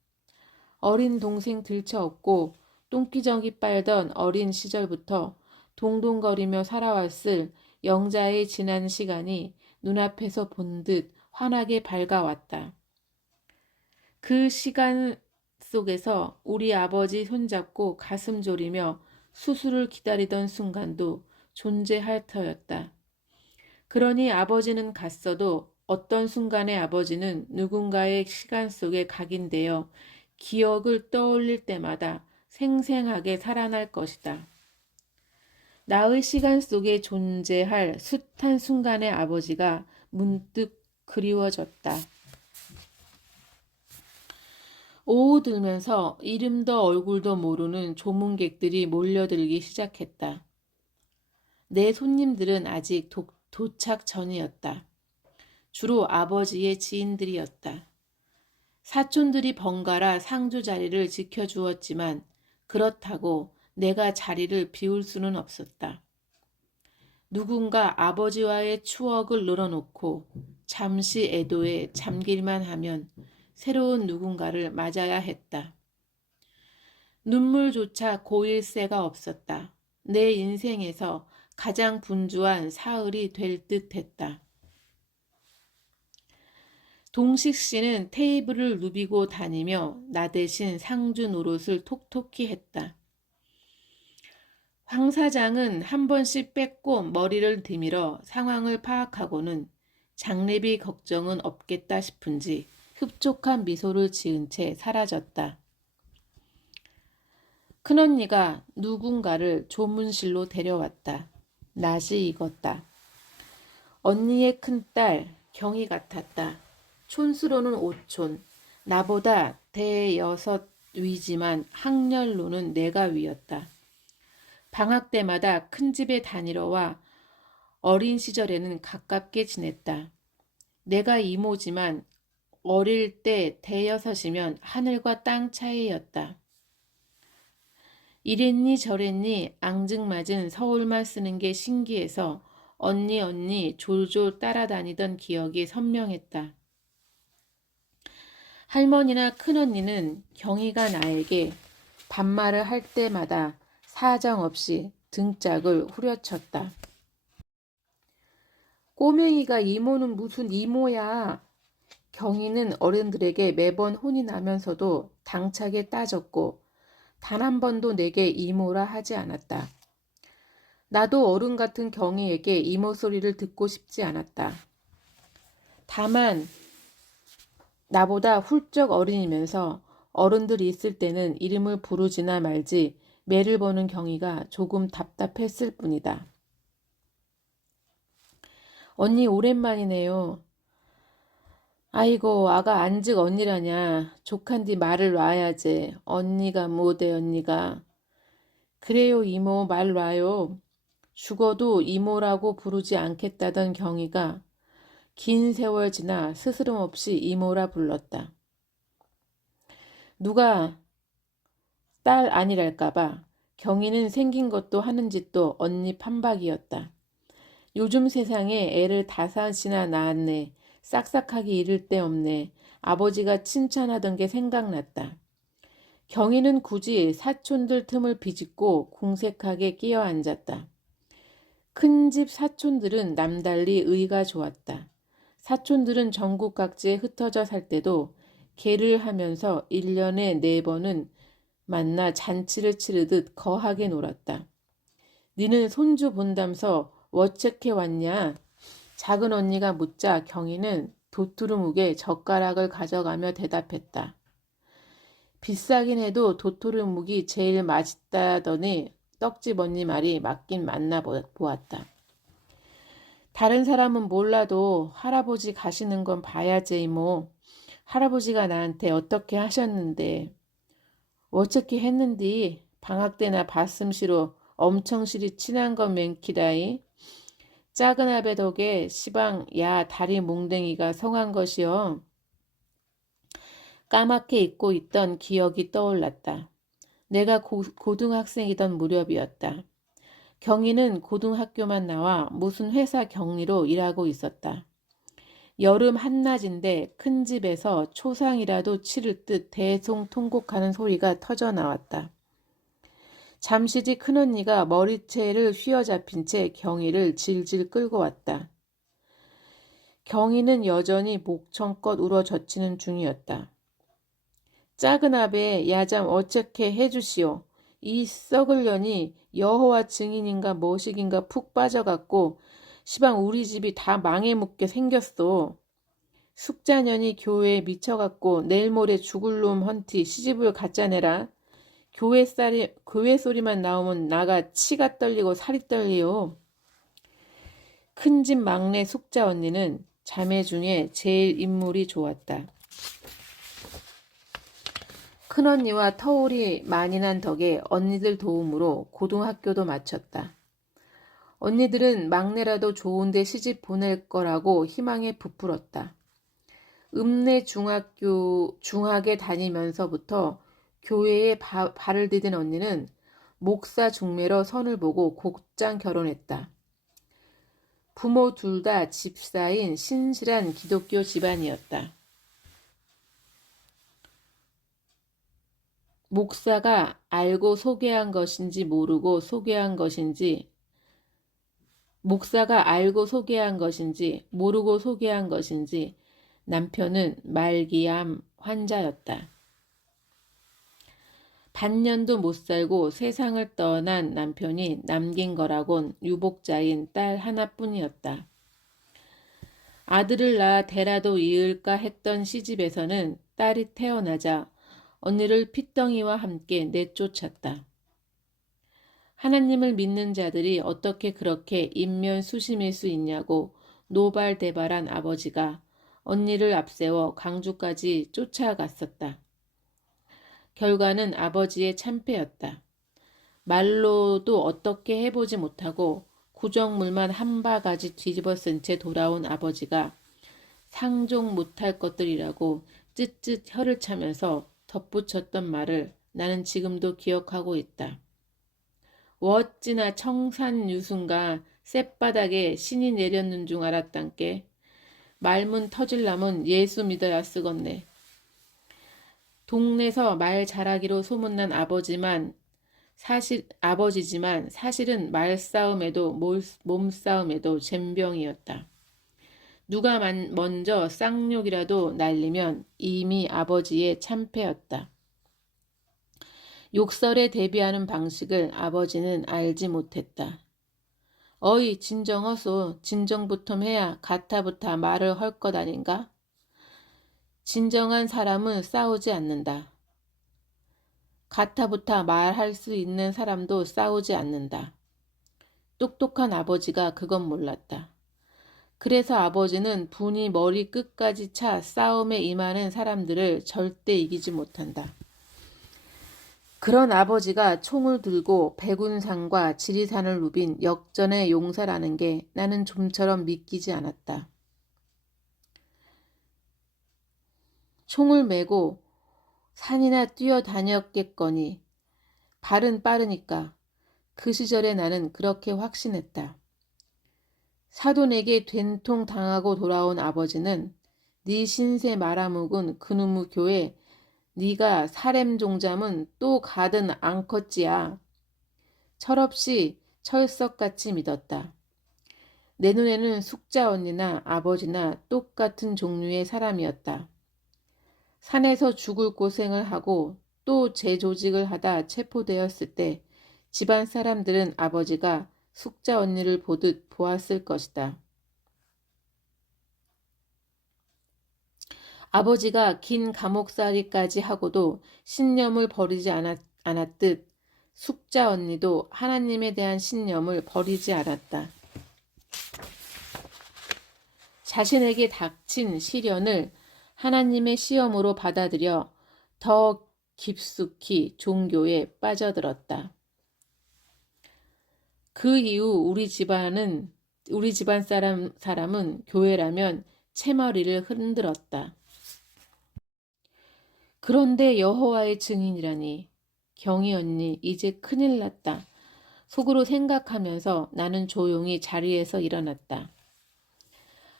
어린 동생 들쳐업고 똥기저귀 빨던 어린 시절부터 동동거리며 살아왔을 영자의 지난 시간이 눈앞에서 본 듯 환하게 밝아왔다. 그 시간 속에서 우리 아버지 손잡고 가슴 졸이며 수술을 기다리던 순간도 존재할 터였다. 그러니 아버지는 갔어도 어떤 순간에 아버지는 누군가의 시간 속에 각인되어 기억을 떠올릴 때마다 생생하게 살아날 것이다. 나의 시간 속에 존재할 숱한 순간의 아버지가 문득 그리워졌다. 오후 들면서 이름도 얼굴도 모르는 조문객들이 몰려들기 시작했다. 내 손님들은 아직 도착 전이었다. 주로 아버지의 지인들이었다. 사촌들이 번갈아 상주 자리를 지켜주었지만 그렇다고 내가 자리를 비울 수는 없었다. 누군가 아버지와의 추억을 늘어놓고 잠시 애도에 잠길만 하면 새로운 누군가를 맞아야 했다. 눈물조차 고일 새가 없었다. 내 인생에서 가장 분주한 사흘이 될 듯했다. 동식 씨는 테이블을 누비고 다니며 나 대신 상주 노릇을 톡톡히 했다. 황 사장은 한 번씩 뺏고 머리를 디밀어 상황을 파악하고는 장례비 걱정은 없겠다 싶은지 흡족한 미소를 지은 채 사라졌다. 큰언니가 누군가를 조문실로 데려왔다. 낯이 익었다. 언니의 큰딸 경이 같았다. 촌스로는 오촌, 나보다 대여섯 위지만 학렬로는 내가 위였다. 방학 때마다 큰 집에 다니러 와 어린 시절에는 가깝게 지냈다. 내가 이모지만 어릴 때 대여섯이면 하늘과 땅 차이였다. 이랬니 저랬니 앙증맞은 서울말 쓰는 게 신기해서 언니 졸졸 따라다니던 기억이 선명했다. 할머니나 큰언니는 경희가 나에게 반말을 할 때마다 사정없이 등짝을 후려쳤다. 꼬맹이가 이모는 무슨 이모야. 경희는 어른들에게 매번 혼이 나면서도 당차게 따졌고 단 한 번도 내게 이모라 하지 않았다. 나도 어른 같은 경희에게 이모 소리를 듣고 싶지 않았다. 다만 나보다 훌쩍 어린이면서 어른들이 있을 때는 이름을 부르지나 말지 매를 보는 경희가 조금 답답했을 뿐이다. 언니 오랜만이네요. 아이고 아가 안즉 언니라냐. 족한디 말을 놔야지. 언니가 뭐대 언니가. 그래요 이모 말 놔요. 죽어도 이모라고 부르지 않겠다던 경희가 긴 세월 지나 스스럼 없이 이모라 불렀다. 누가 딸 아니랄까봐 경희는 생긴 것도 하는 짓도 언니 판박이었다. 요즘 세상에 애를 5이나 낳았네. 싹싹하게 이를 데 없네. 아버지가 칭찬하던 게 생각났다. 경희는 굳이 사촌들 틈을 비집고 궁색하게 끼어 앉았다. 큰집 사촌들은 남달리 의가 좋았다. 사촌들은 전국 각지에 흩어져 살 때도 개를 하면서 1년에 4번은 만나 잔치를 치르듯 거하게 놀았다. 니는 손주 본담서 어떻게 왔냐? 작은 언니가 묻자 경희는 도토리묵에 젓가락을 가져가며 대답했다. 비싸긴 해도 도토리묵이 제일 맛있다더니 떡집 언니 말이 맞긴 맞나 보았다. 다른 사람은 몰라도 할아버지 가시는 건 봐야지 이모. 할아버지가 나한테 어떻게 하셨는데 어떻게 했는디 방학 때나 봤음시로 엄청 실이 친한 건 맹키다이. 작은 아베 덕에 시방 야 다리 몽댕이가 성한 것이여. 까맣게 잊고 있던 기억이 떠올랐다. 내가 고등학생이던 무렵이었다. 경희는 고등학교만 나와 무슨 회사 격리로 일하고 있었다. 여름 한낮인데 큰 집에서 초상이라도 치를 듯 대송통곡하는 소리가 터져 나왔다. 잠시 뒤 큰언니가 머리채를 휘어잡힌 채 경희를 질질 끌고 왔다. 경희는 여전히 목청껏 울어젖히는 중이었다. 작은 아베 야잠 어떻게 해주시오. 이 썩을 년이 여호와 증인인가 뭐시긴가 푹 빠져갖고 시방 우리 집이 다 망해 묻게 생겼어. 숙자년이 교회에 미쳐갖고 내일 모레 죽을 놈 헌티 시집을 갖자 내라. 교회 소리만 나오면 나가 치가 떨리고 살이 떨리요. 큰집 막내 숙자 언니는 자매 중에 제일 인물이 좋았다. 큰언니와 터울이 많이 난 덕에 언니들 도움으로 고등학교도 마쳤다. 언니들은 막내라도 좋은데 시집 보낼 거라고 희망에 부풀었다. 읍내 중학에 다니면서부터 교회에 발을 디딘 언니는 목사 중매로 선을 보고 곧장 결혼했다. 부모 둘 다 집사인 신실한 기독교 집안이었다. 목사가 알고 소개한 것인지 모르고 소개한 것인지 모르고 소개한 것인지 남편은 말기암 환자였다. 반년도 못 살고 세상을 떠난 남편이 남긴 거라곤 유복자인 딸 하나뿐이었다. 아들을 낳아 대라도 이을까 했던 시집에서는 딸이 태어나자 언니를 핏덩이와 함께 내쫓았다. 하나님을 믿는 자들이 어떻게 그렇게 인면수심일 수 있냐고 노발대발한 아버지가 언니를 앞세워 광주까지 쫓아갔었다. 결과는 아버지의 참패였다. 말로도 어떻게 해보지 못하고 구정물만 한 바가지 뒤집어 쓴 채 돌아온 아버지가 상종 못할 것들이라고 쯧쯧 혀를 차면서 덧붙였던 말을 나는 지금도 기억하고 있다. 어찌나 청산유순가 쌔바닥에 신이 내렸는 중 알았단께. 말문 터질라면 예수 믿어야 쓰겄네. 동네서 말 잘하기로 소문난 아버지지만 사실은 말싸움에도 몸싸움에도 젬병이었다. 누가 먼저 쌍욕이라도 날리면 이미 아버지의 참패였다. 욕설에 대비하는 방식을 아버지는 알지 못했다. 어이 진정허소 진정부터 해야 가타부타 말을 할 것 아닌가? 진정한 사람은 싸우지 않는다. 가타부타 말할 수 있는 사람도 싸우지 않는다. 똑똑한 아버지가 그건 몰랐다. 그래서 아버지는 분이 머리 끝까지 차 싸움에 임하는 사람들을 절대 이기지 못한다. 그런 아버지가 총을 들고 백운산과 지리산을 누빈 역전의 용사라는 게 나는 좀처럼 믿기지 않았다. 총을 메고 산이나 뛰어다녔겠거니 발은 빠르니까 그 시절에 나는 그렇게 확신했다. 사돈에게 된통 당하고 돌아온 아버지는 네 신세 말아먹은 그놈의 교회 네가 사렘 종잠은 또 가든 안 컸지야. 철없이 철석같이 믿었다. 내 눈에는 숙자 언니나 아버지나 똑같은 종류의 사람이었다. 산에서 죽을 고생을 하고 또 재조직을 하다 체포되었을 때 집안 사람들은 아버지가 숙자 언니를 보듯 보았을 것이다. 아버지가 긴 감옥살이까지 하고도 신념을 버리지 않았듯 숙자 언니도 하나님에 대한 신념을 버리지 않았다. 자신에게 닥친 시련을 하나님의 시험으로 받아들여 더 깊숙이 종교에 빠져들었다. 그 이후 우리 집안 사람은 교회라면 채머리를 흔들었다. 그런데 여호와의 증인이라니. 경희 언니 이제 큰일 났다. 속으로 생각하면서 나는 조용히 자리에서 일어났다.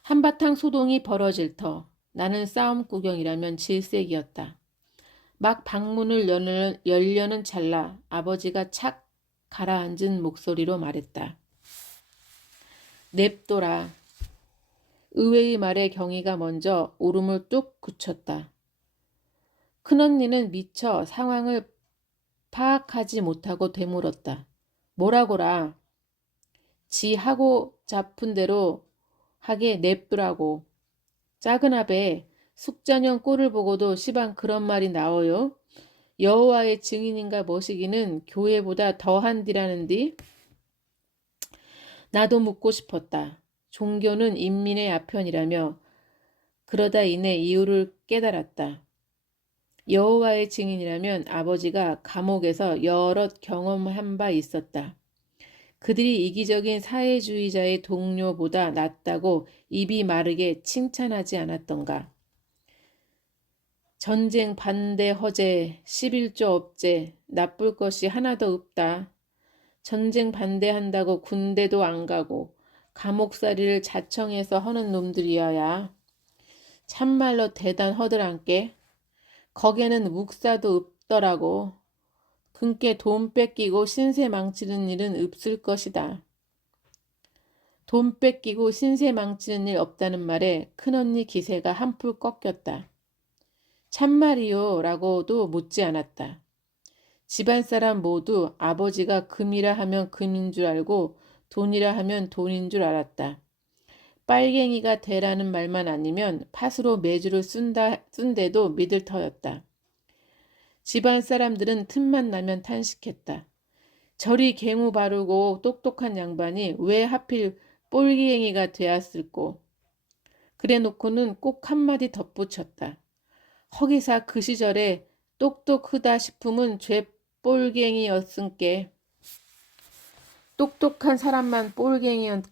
한바탕 소동이 벌어질 터 나는 싸움 구경이라면 질색이었다. 막 방문을 열려는 찰나 아버지가 착 가라앉은 목소리로 말했다. 냅둬라. 의외의 말에 경희가 먼저 울음을 뚝 그쳤다. 큰언니는 미처 상황을 파악하지 못하고 되물었다. 뭐라고라. 지 하고 잡은 대로 하게 냅두라고. 작은 아베 숙자년 꼴을 보고도 시방 그런 말이 나와요. 여호와의 증인인가 뭐시기는 교회보다 더한디라는디. 나도 묻고 싶었다. 종교는 인민의 아편이라며 그러다 이내 이유를 깨달았다. 여호와의 증인이라면 아버지가 감옥에서 여럿 경험한 바 있었다. 그들이 이기적인 사회주의자의 동료보다 낫다고 입이 마르게 칭찬하지 않았던가. 전쟁 반대 허재 11조 업제 나쁠 것이 하나도 없다. 전쟁 반대한다고 군대도 안 가고 감옥살이를 자청해서 하는 놈들이어야 참말로 대단허들안께. 거기에는 묵사도 없더라고. 근께 돈 뺏기고 신세 망치는 일은 없을 것이다. 돈 뺏기고 신세 망치는 일 없다는 말에 큰언니 기세가 한풀 꺾였다. 참말이요 라고도 묻지 않았다. 집안 사람 모두 아버지가 금이라 하면 금인 줄 알고 돈이라 하면 돈인 줄 알았다. 빨갱이가 되라는 말만 아니면 팥으로 매주를 쓴데도 믿을 터였다. 집안 사람들은 틈만 나면 탄식했다. 저리 계무 바르고 똑똑한 양반이 왜 하필 꼴기행이가 되었을꼬. 그래놓고는 꼭 한마디 덧붙였다. 허기사 그 시절에 똑똑하다 싶으면 죄 꼴갱이였은께. 똑똑한 사람만 꼴갱이였까니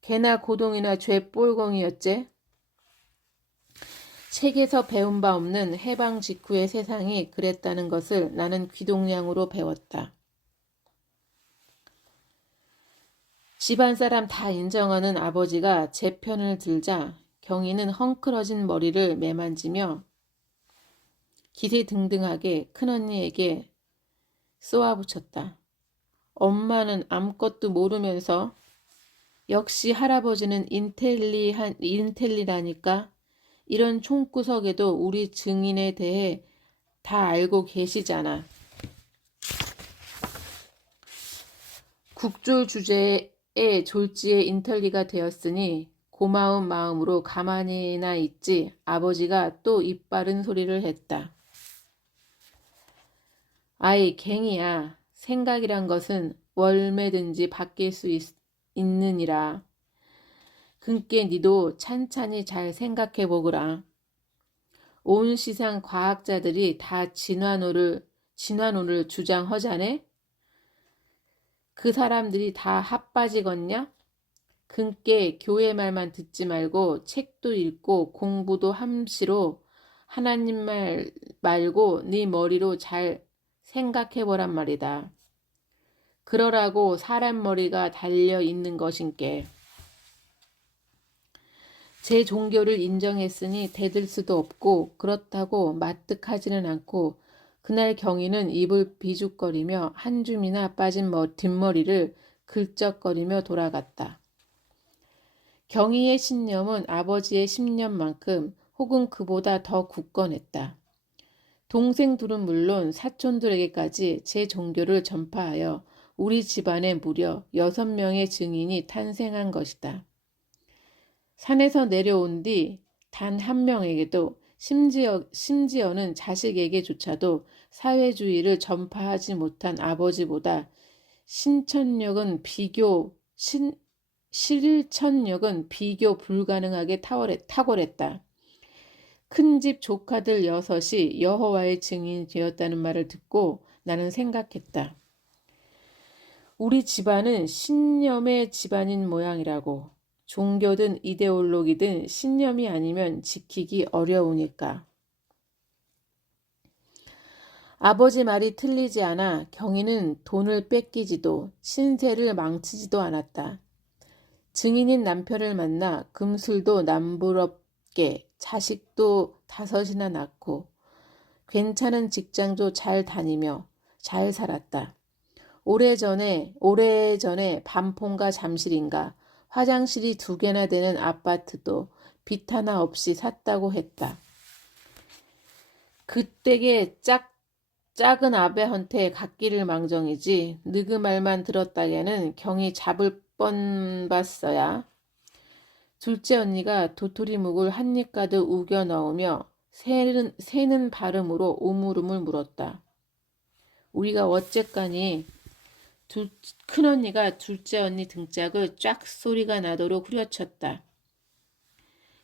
개나 고동이나 죄 꼴공이었제. 책에서 배운 바 없는 해방 직후의 세상이 그랬다는 것을 나는 귀동냥으로 배웠다. 집안 사람 다 인정하는 아버지가 제 편을 들자 경희는 헝클어진 머리를 매만지며 기세등등하게 큰언니에게 쏘아붙였다. 엄마는 아무것도 모르면서 역시 할아버지는 인텔리라니까. 이런 총구석에도 우리 증인에 대해 다 알고 계시잖아. 국졸 주제에 졸지에 인텔리가 되었으니 고마운 마음으로 가만히나 있지. 아버지가 또 입바른 소리를 했다. 아이 갱이야. 생각이란 것은 월매든지 바뀔 수 있느니라. 근께 니도 찬찬히 잘 생각해 보거라. 온 시상 과학자들이 다 진화론을 주장하자네? 그 사람들이 다 핫바지겠냐? 근께 교회 말만 듣지 말고 책도 읽고 공부도 함시로 하나님 말 말고 네 머리로 잘 생각해 보란 말이다. 그러라고 사람 머리가 달려 있는 것인께. 제 종교를 인정했으니 대들 수도 없고 그렇다고 마뜩하지는 않고 그날 경희는 입을 비죽거리며 한 줌이나 빠진 뒷머리를 긁적거리며 돌아갔다. 경희의 신념은 아버지의 신념만큼 혹은 그보다 더 굳건했다. 동생 둘은 물론 사촌들에게까지 제 종교를 전파하여 우리 집안에 무려 6명의 증인이 탄생한 것이다. 산에서 내려온 뒤 단 한 명에게도 심지어는 자식에게조차도 사회주의를 전파하지 못한 아버지보다 실천력은 비교 불가능하게 탁월했다. 큰집 조카들 6이 여호와의 증인이 되었다는 말을 듣고 나는 생각했다. 우리 집안은 신념의 집안인 모양이라고. 종교든 이데올로기든 신념이 아니면 지키기 어려우니까. 아버지 말이 틀리지 않아 경희는 돈을 뺏기지도 신세를 망치지도 않았다. 증인인 남편을 만나 금술도 남부럽게 자식도 5이나 낳고 괜찮은 직장도 잘 다니며 잘 살았다. 오래전에 반폰가 잠실인가 화장실이 2개나 되는 아파트도 빚 하나 없이 샀다고 했다. 그때게 작은 아베한테 갖기를 망정이지 느그 말만 들었다게는 경이 잡을 뻔 봤어야. 둘째 언니가 도토리묵을 한 입 가득 우겨 넣으며 새는 발음으로 우물우물 물었다. 우리가 어쨌거니. 큰언니가 둘째 언니 등짝을 쫙 소리가 나도록 후려쳤다.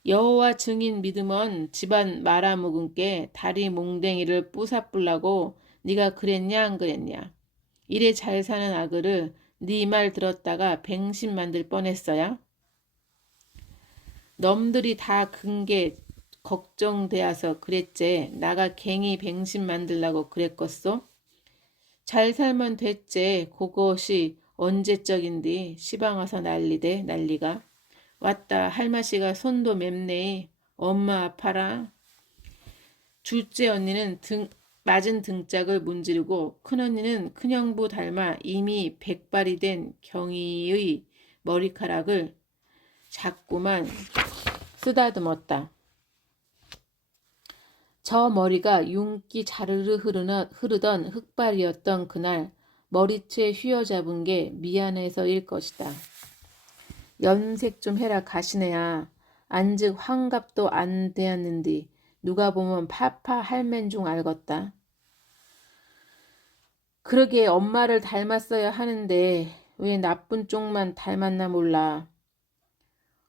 여호와 증인 믿으면 집안 말아먹은께 다리 몽댕이를 부사뿔라고 네가 그랬냐 안 그랬냐. 이래 잘 사는 아그를 네 말 들었다가 뱅신 만들 뻔했어야. 놈들이 다 근게 걱정되어서 그랬제. 나가 갱이 뱅신 만들라고 그랬겠소? 잘 살면 됐제. 그것이 언제적인디. 시방 와서 난리대 난리가. 왔다 할마씨가 손도 맵네. 엄마 아파라. 둘째 언니는 맞은 등짝을 문지르고 큰언니는 큰형부 닮아 이미 백발이 된 경희의 머리카락을 자꾸만 쓰다듬었다. 저 머리가 윤기 자르르 흐르던 흑발이었던 그날 머리채 휘어잡은 게 미안해서일 것이다. 염색 좀 해라 가시네야. 안즉 환갑도 안 되었는디 누가 보면 파파 할맨 중 알겄다. 그러게 엄마를 닮았어야 하는데 왜 나쁜 쪽만 닮았나 몰라.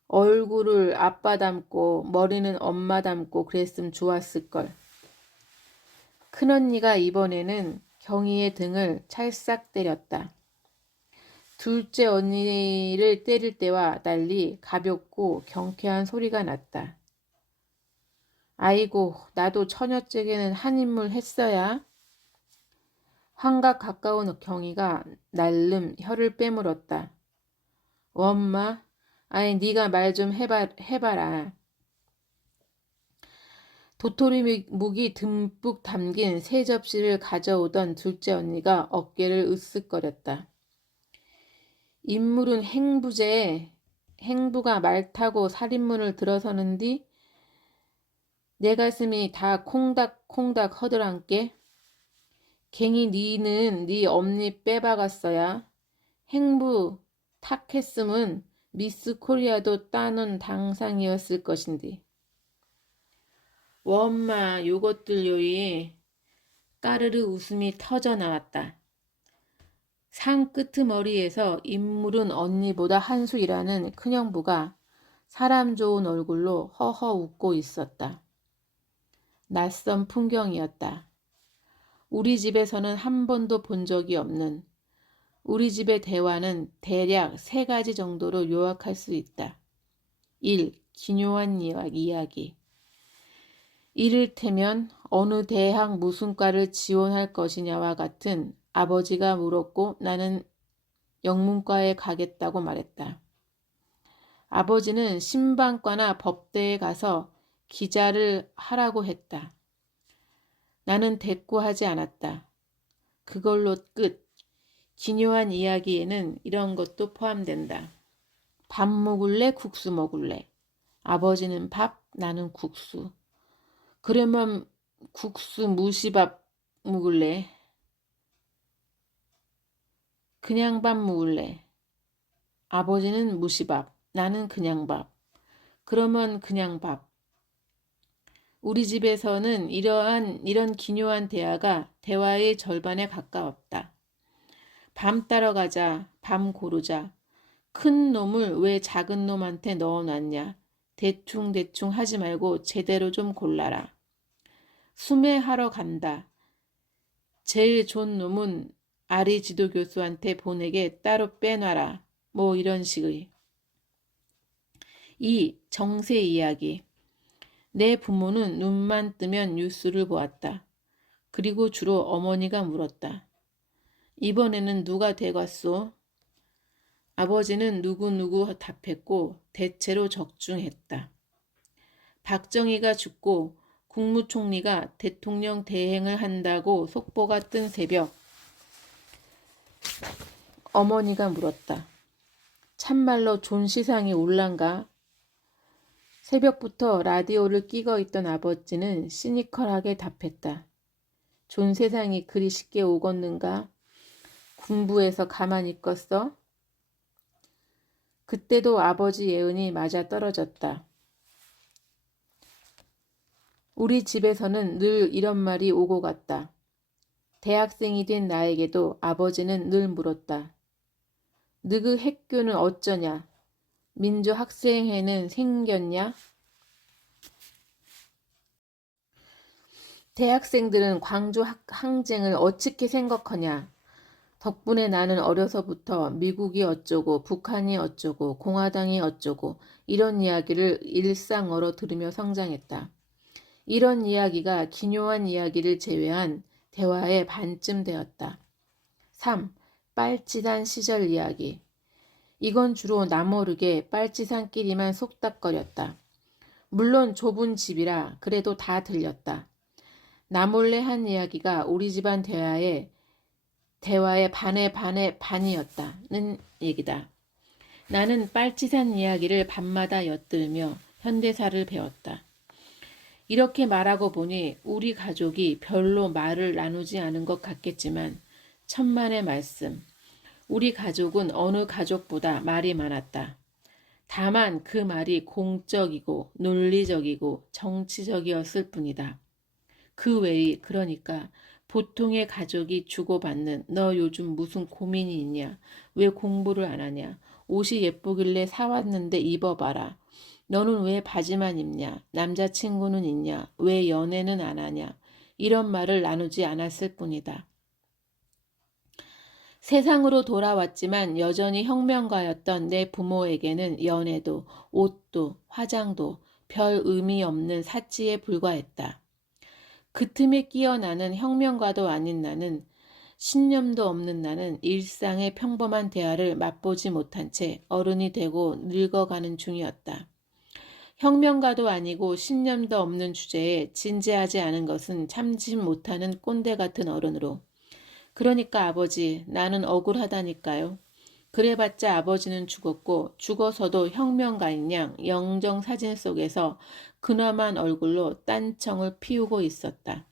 얼굴을 아빠 닮고 머리는 엄마 닮고 그랬으면 좋았을걸. 큰언니가 이번에는 경희의 등을 찰싹 때렸다. 둘째 언니를 때릴 때와 달리 가볍고 경쾌한 소리가 났다. 아이고 나도 처녀째게는 한 인물 했어야. 환각 가까운 경희가 날름 혀를 빼물었다. 엄마, 아이 네가 말 좀 해봐라. 도토리 묵이 듬뿍 담긴 세 접시를 가져오던 둘째 언니가 어깨를 으쓱거렸다. 인물은 행부제. 행부가 말 타고 살인문을 들어서는디 내 가슴이 다 콩닥콩닥 허들안께. 갱이 니는 네 엄니 빼박았어야. 행부 탁했음은 미스 코리아도 따는 당상이었을 것인데. 원마 요것들 요이. 까르르 웃음이 터져 나왔다. 상끄트머리에서 인물은 언니보다 한 수 일하는 큰형부가 사람 좋은 얼굴로 허허 웃고 있었다. 낯선 풍경이었다. 우리 집에서는 한 번도 본 적이 없는 우리 집의 대화는 대략 세 가지 정도로 요약할 수 있다. 1. 기묘한 이야기. 이를테면 어느 대학 무슨 과를 지원할 것이냐와 같은 아버지가 물었고 나는 영문과에 가겠다고 말했다. 아버지는 신방과나 법대에 가서 기자를 하라고 했다. 나는 대꾸하지 않았다. 그걸로 끝. 기묘한 이야기에는 이런 것도 포함된다. 밥 먹을래? 국수 먹을래? 아버지는 밥, 나는 국수. 그러면 국수 무시밥 먹을래? 그냥 밥 먹을래? 아버지는 무시밥, 나는 그냥 밥. 그러면 그냥 밥. 우리 집에서는 이런 기묘한 대화의 절반에 가까웠다. 밤 따러 가자, 밤 고르자. 큰 놈을 왜 작은 놈한테 넣어놨냐. 대충대충 하지 말고 제대로 좀 골라라. 수매하러 간다. 제일 좋은 놈은 아리 지도교수한테 보내게 따로 빼놔라. 뭐 이런 식의. 2. 정세 이야기. 내 부모는 눈만 뜨면 뉴스를 보았다. 그리고 주로 어머니가 물었다. 이번에는 누가 되겠소? 아버지는 누구누구 답했고 대체로 적중했다. 박정희가 죽고 국무총리가 대통령 대행을 한다고 속보가 뜬 새벽 어머니가 물었다. 참말로 존 시상이 올란가? 새벽부터 라디오를 끼고 있던 아버지는 시니컬하게 답했다. 존 세상이 그리 쉽게 오겄는가? 군부에서 가만히 있겠어? 그때도 아버지 예언이 맞아 떨어졌다. 우리 집에서는 늘 이런 말이 오고 갔다. 대학생이 된 나에게도 아버지는 늘 물었다. 너그 학교는 어쩌냐? 민주학생회는 생겼냐? 대학생들은 광주 항쟁을 어떻게 생각하냐? 덕분에 나는 어려서부터 미국이 어쩌고 북한이 어쩌고 공화당이 어쩌고 이런 이야기를 일상어로 들으며 성장했다. 이런 이야기가 기묘한 이야기를 제외한 대화의 반쯤 되었다. 3. 빨치산 시절 이야기. 이건 주로 나모르게 빨치산끼리만 속닥거렸다. 물론 좁은 집이라 그래도 다 들렸다. 나몰래 한 이야기가 우리 집안 대화의 반의 반이었다는 얘기다. 나는 빨치산 이야기를 밤마다 엿들으며 현대사를 배웠다. 이렇게 말하고 보니 우리 가족이 별로 말을 나누지 않은 것 같겠지만 천만의 말씀. 우리 가족은 어느 가족보다 말이 많았다. 다만 그 말이 공적이고 논리적이고 정치적이었을 뿐이다. 그 외의 그러니까 보통의 가족이 주고받는 너 요즘 무슨 고민이 있냐? 왜 공부를 안 하냐? 옷이 예쁘길래 사왔는데 입어봐라. 너는 왜 바지만 입냐? 남자친구는 있냐? 왜 연애는 안 하냐? 이런 말을 나누지 않았을 뿐이다. 세상으로 돌아왔지만 여전히 혁명가였던 내 부모에게는 연애도, 옷도, 화장도 별 의미 없는 사치에 불과했다. 그 틈에 끼어나는 혁명가도 아닌 나는, 신념도 없는 나는 일상의 평범한 대화를 맛보지 못한 채 어른이 되고 늙어가는 중이었다. 혁명가도 아니고 신념도 없는 주제에 진지하지 않은 것은 참지 못하는 꼰대 같은 어른으로. 그러니까 아버지, 나는 억울하다니까요. 그래봤자 아버지는 죽었고 죽어서도 혁명가인 양 영정사진 속에서 근엄한 얼굴로 딴청을 피우고 있었다.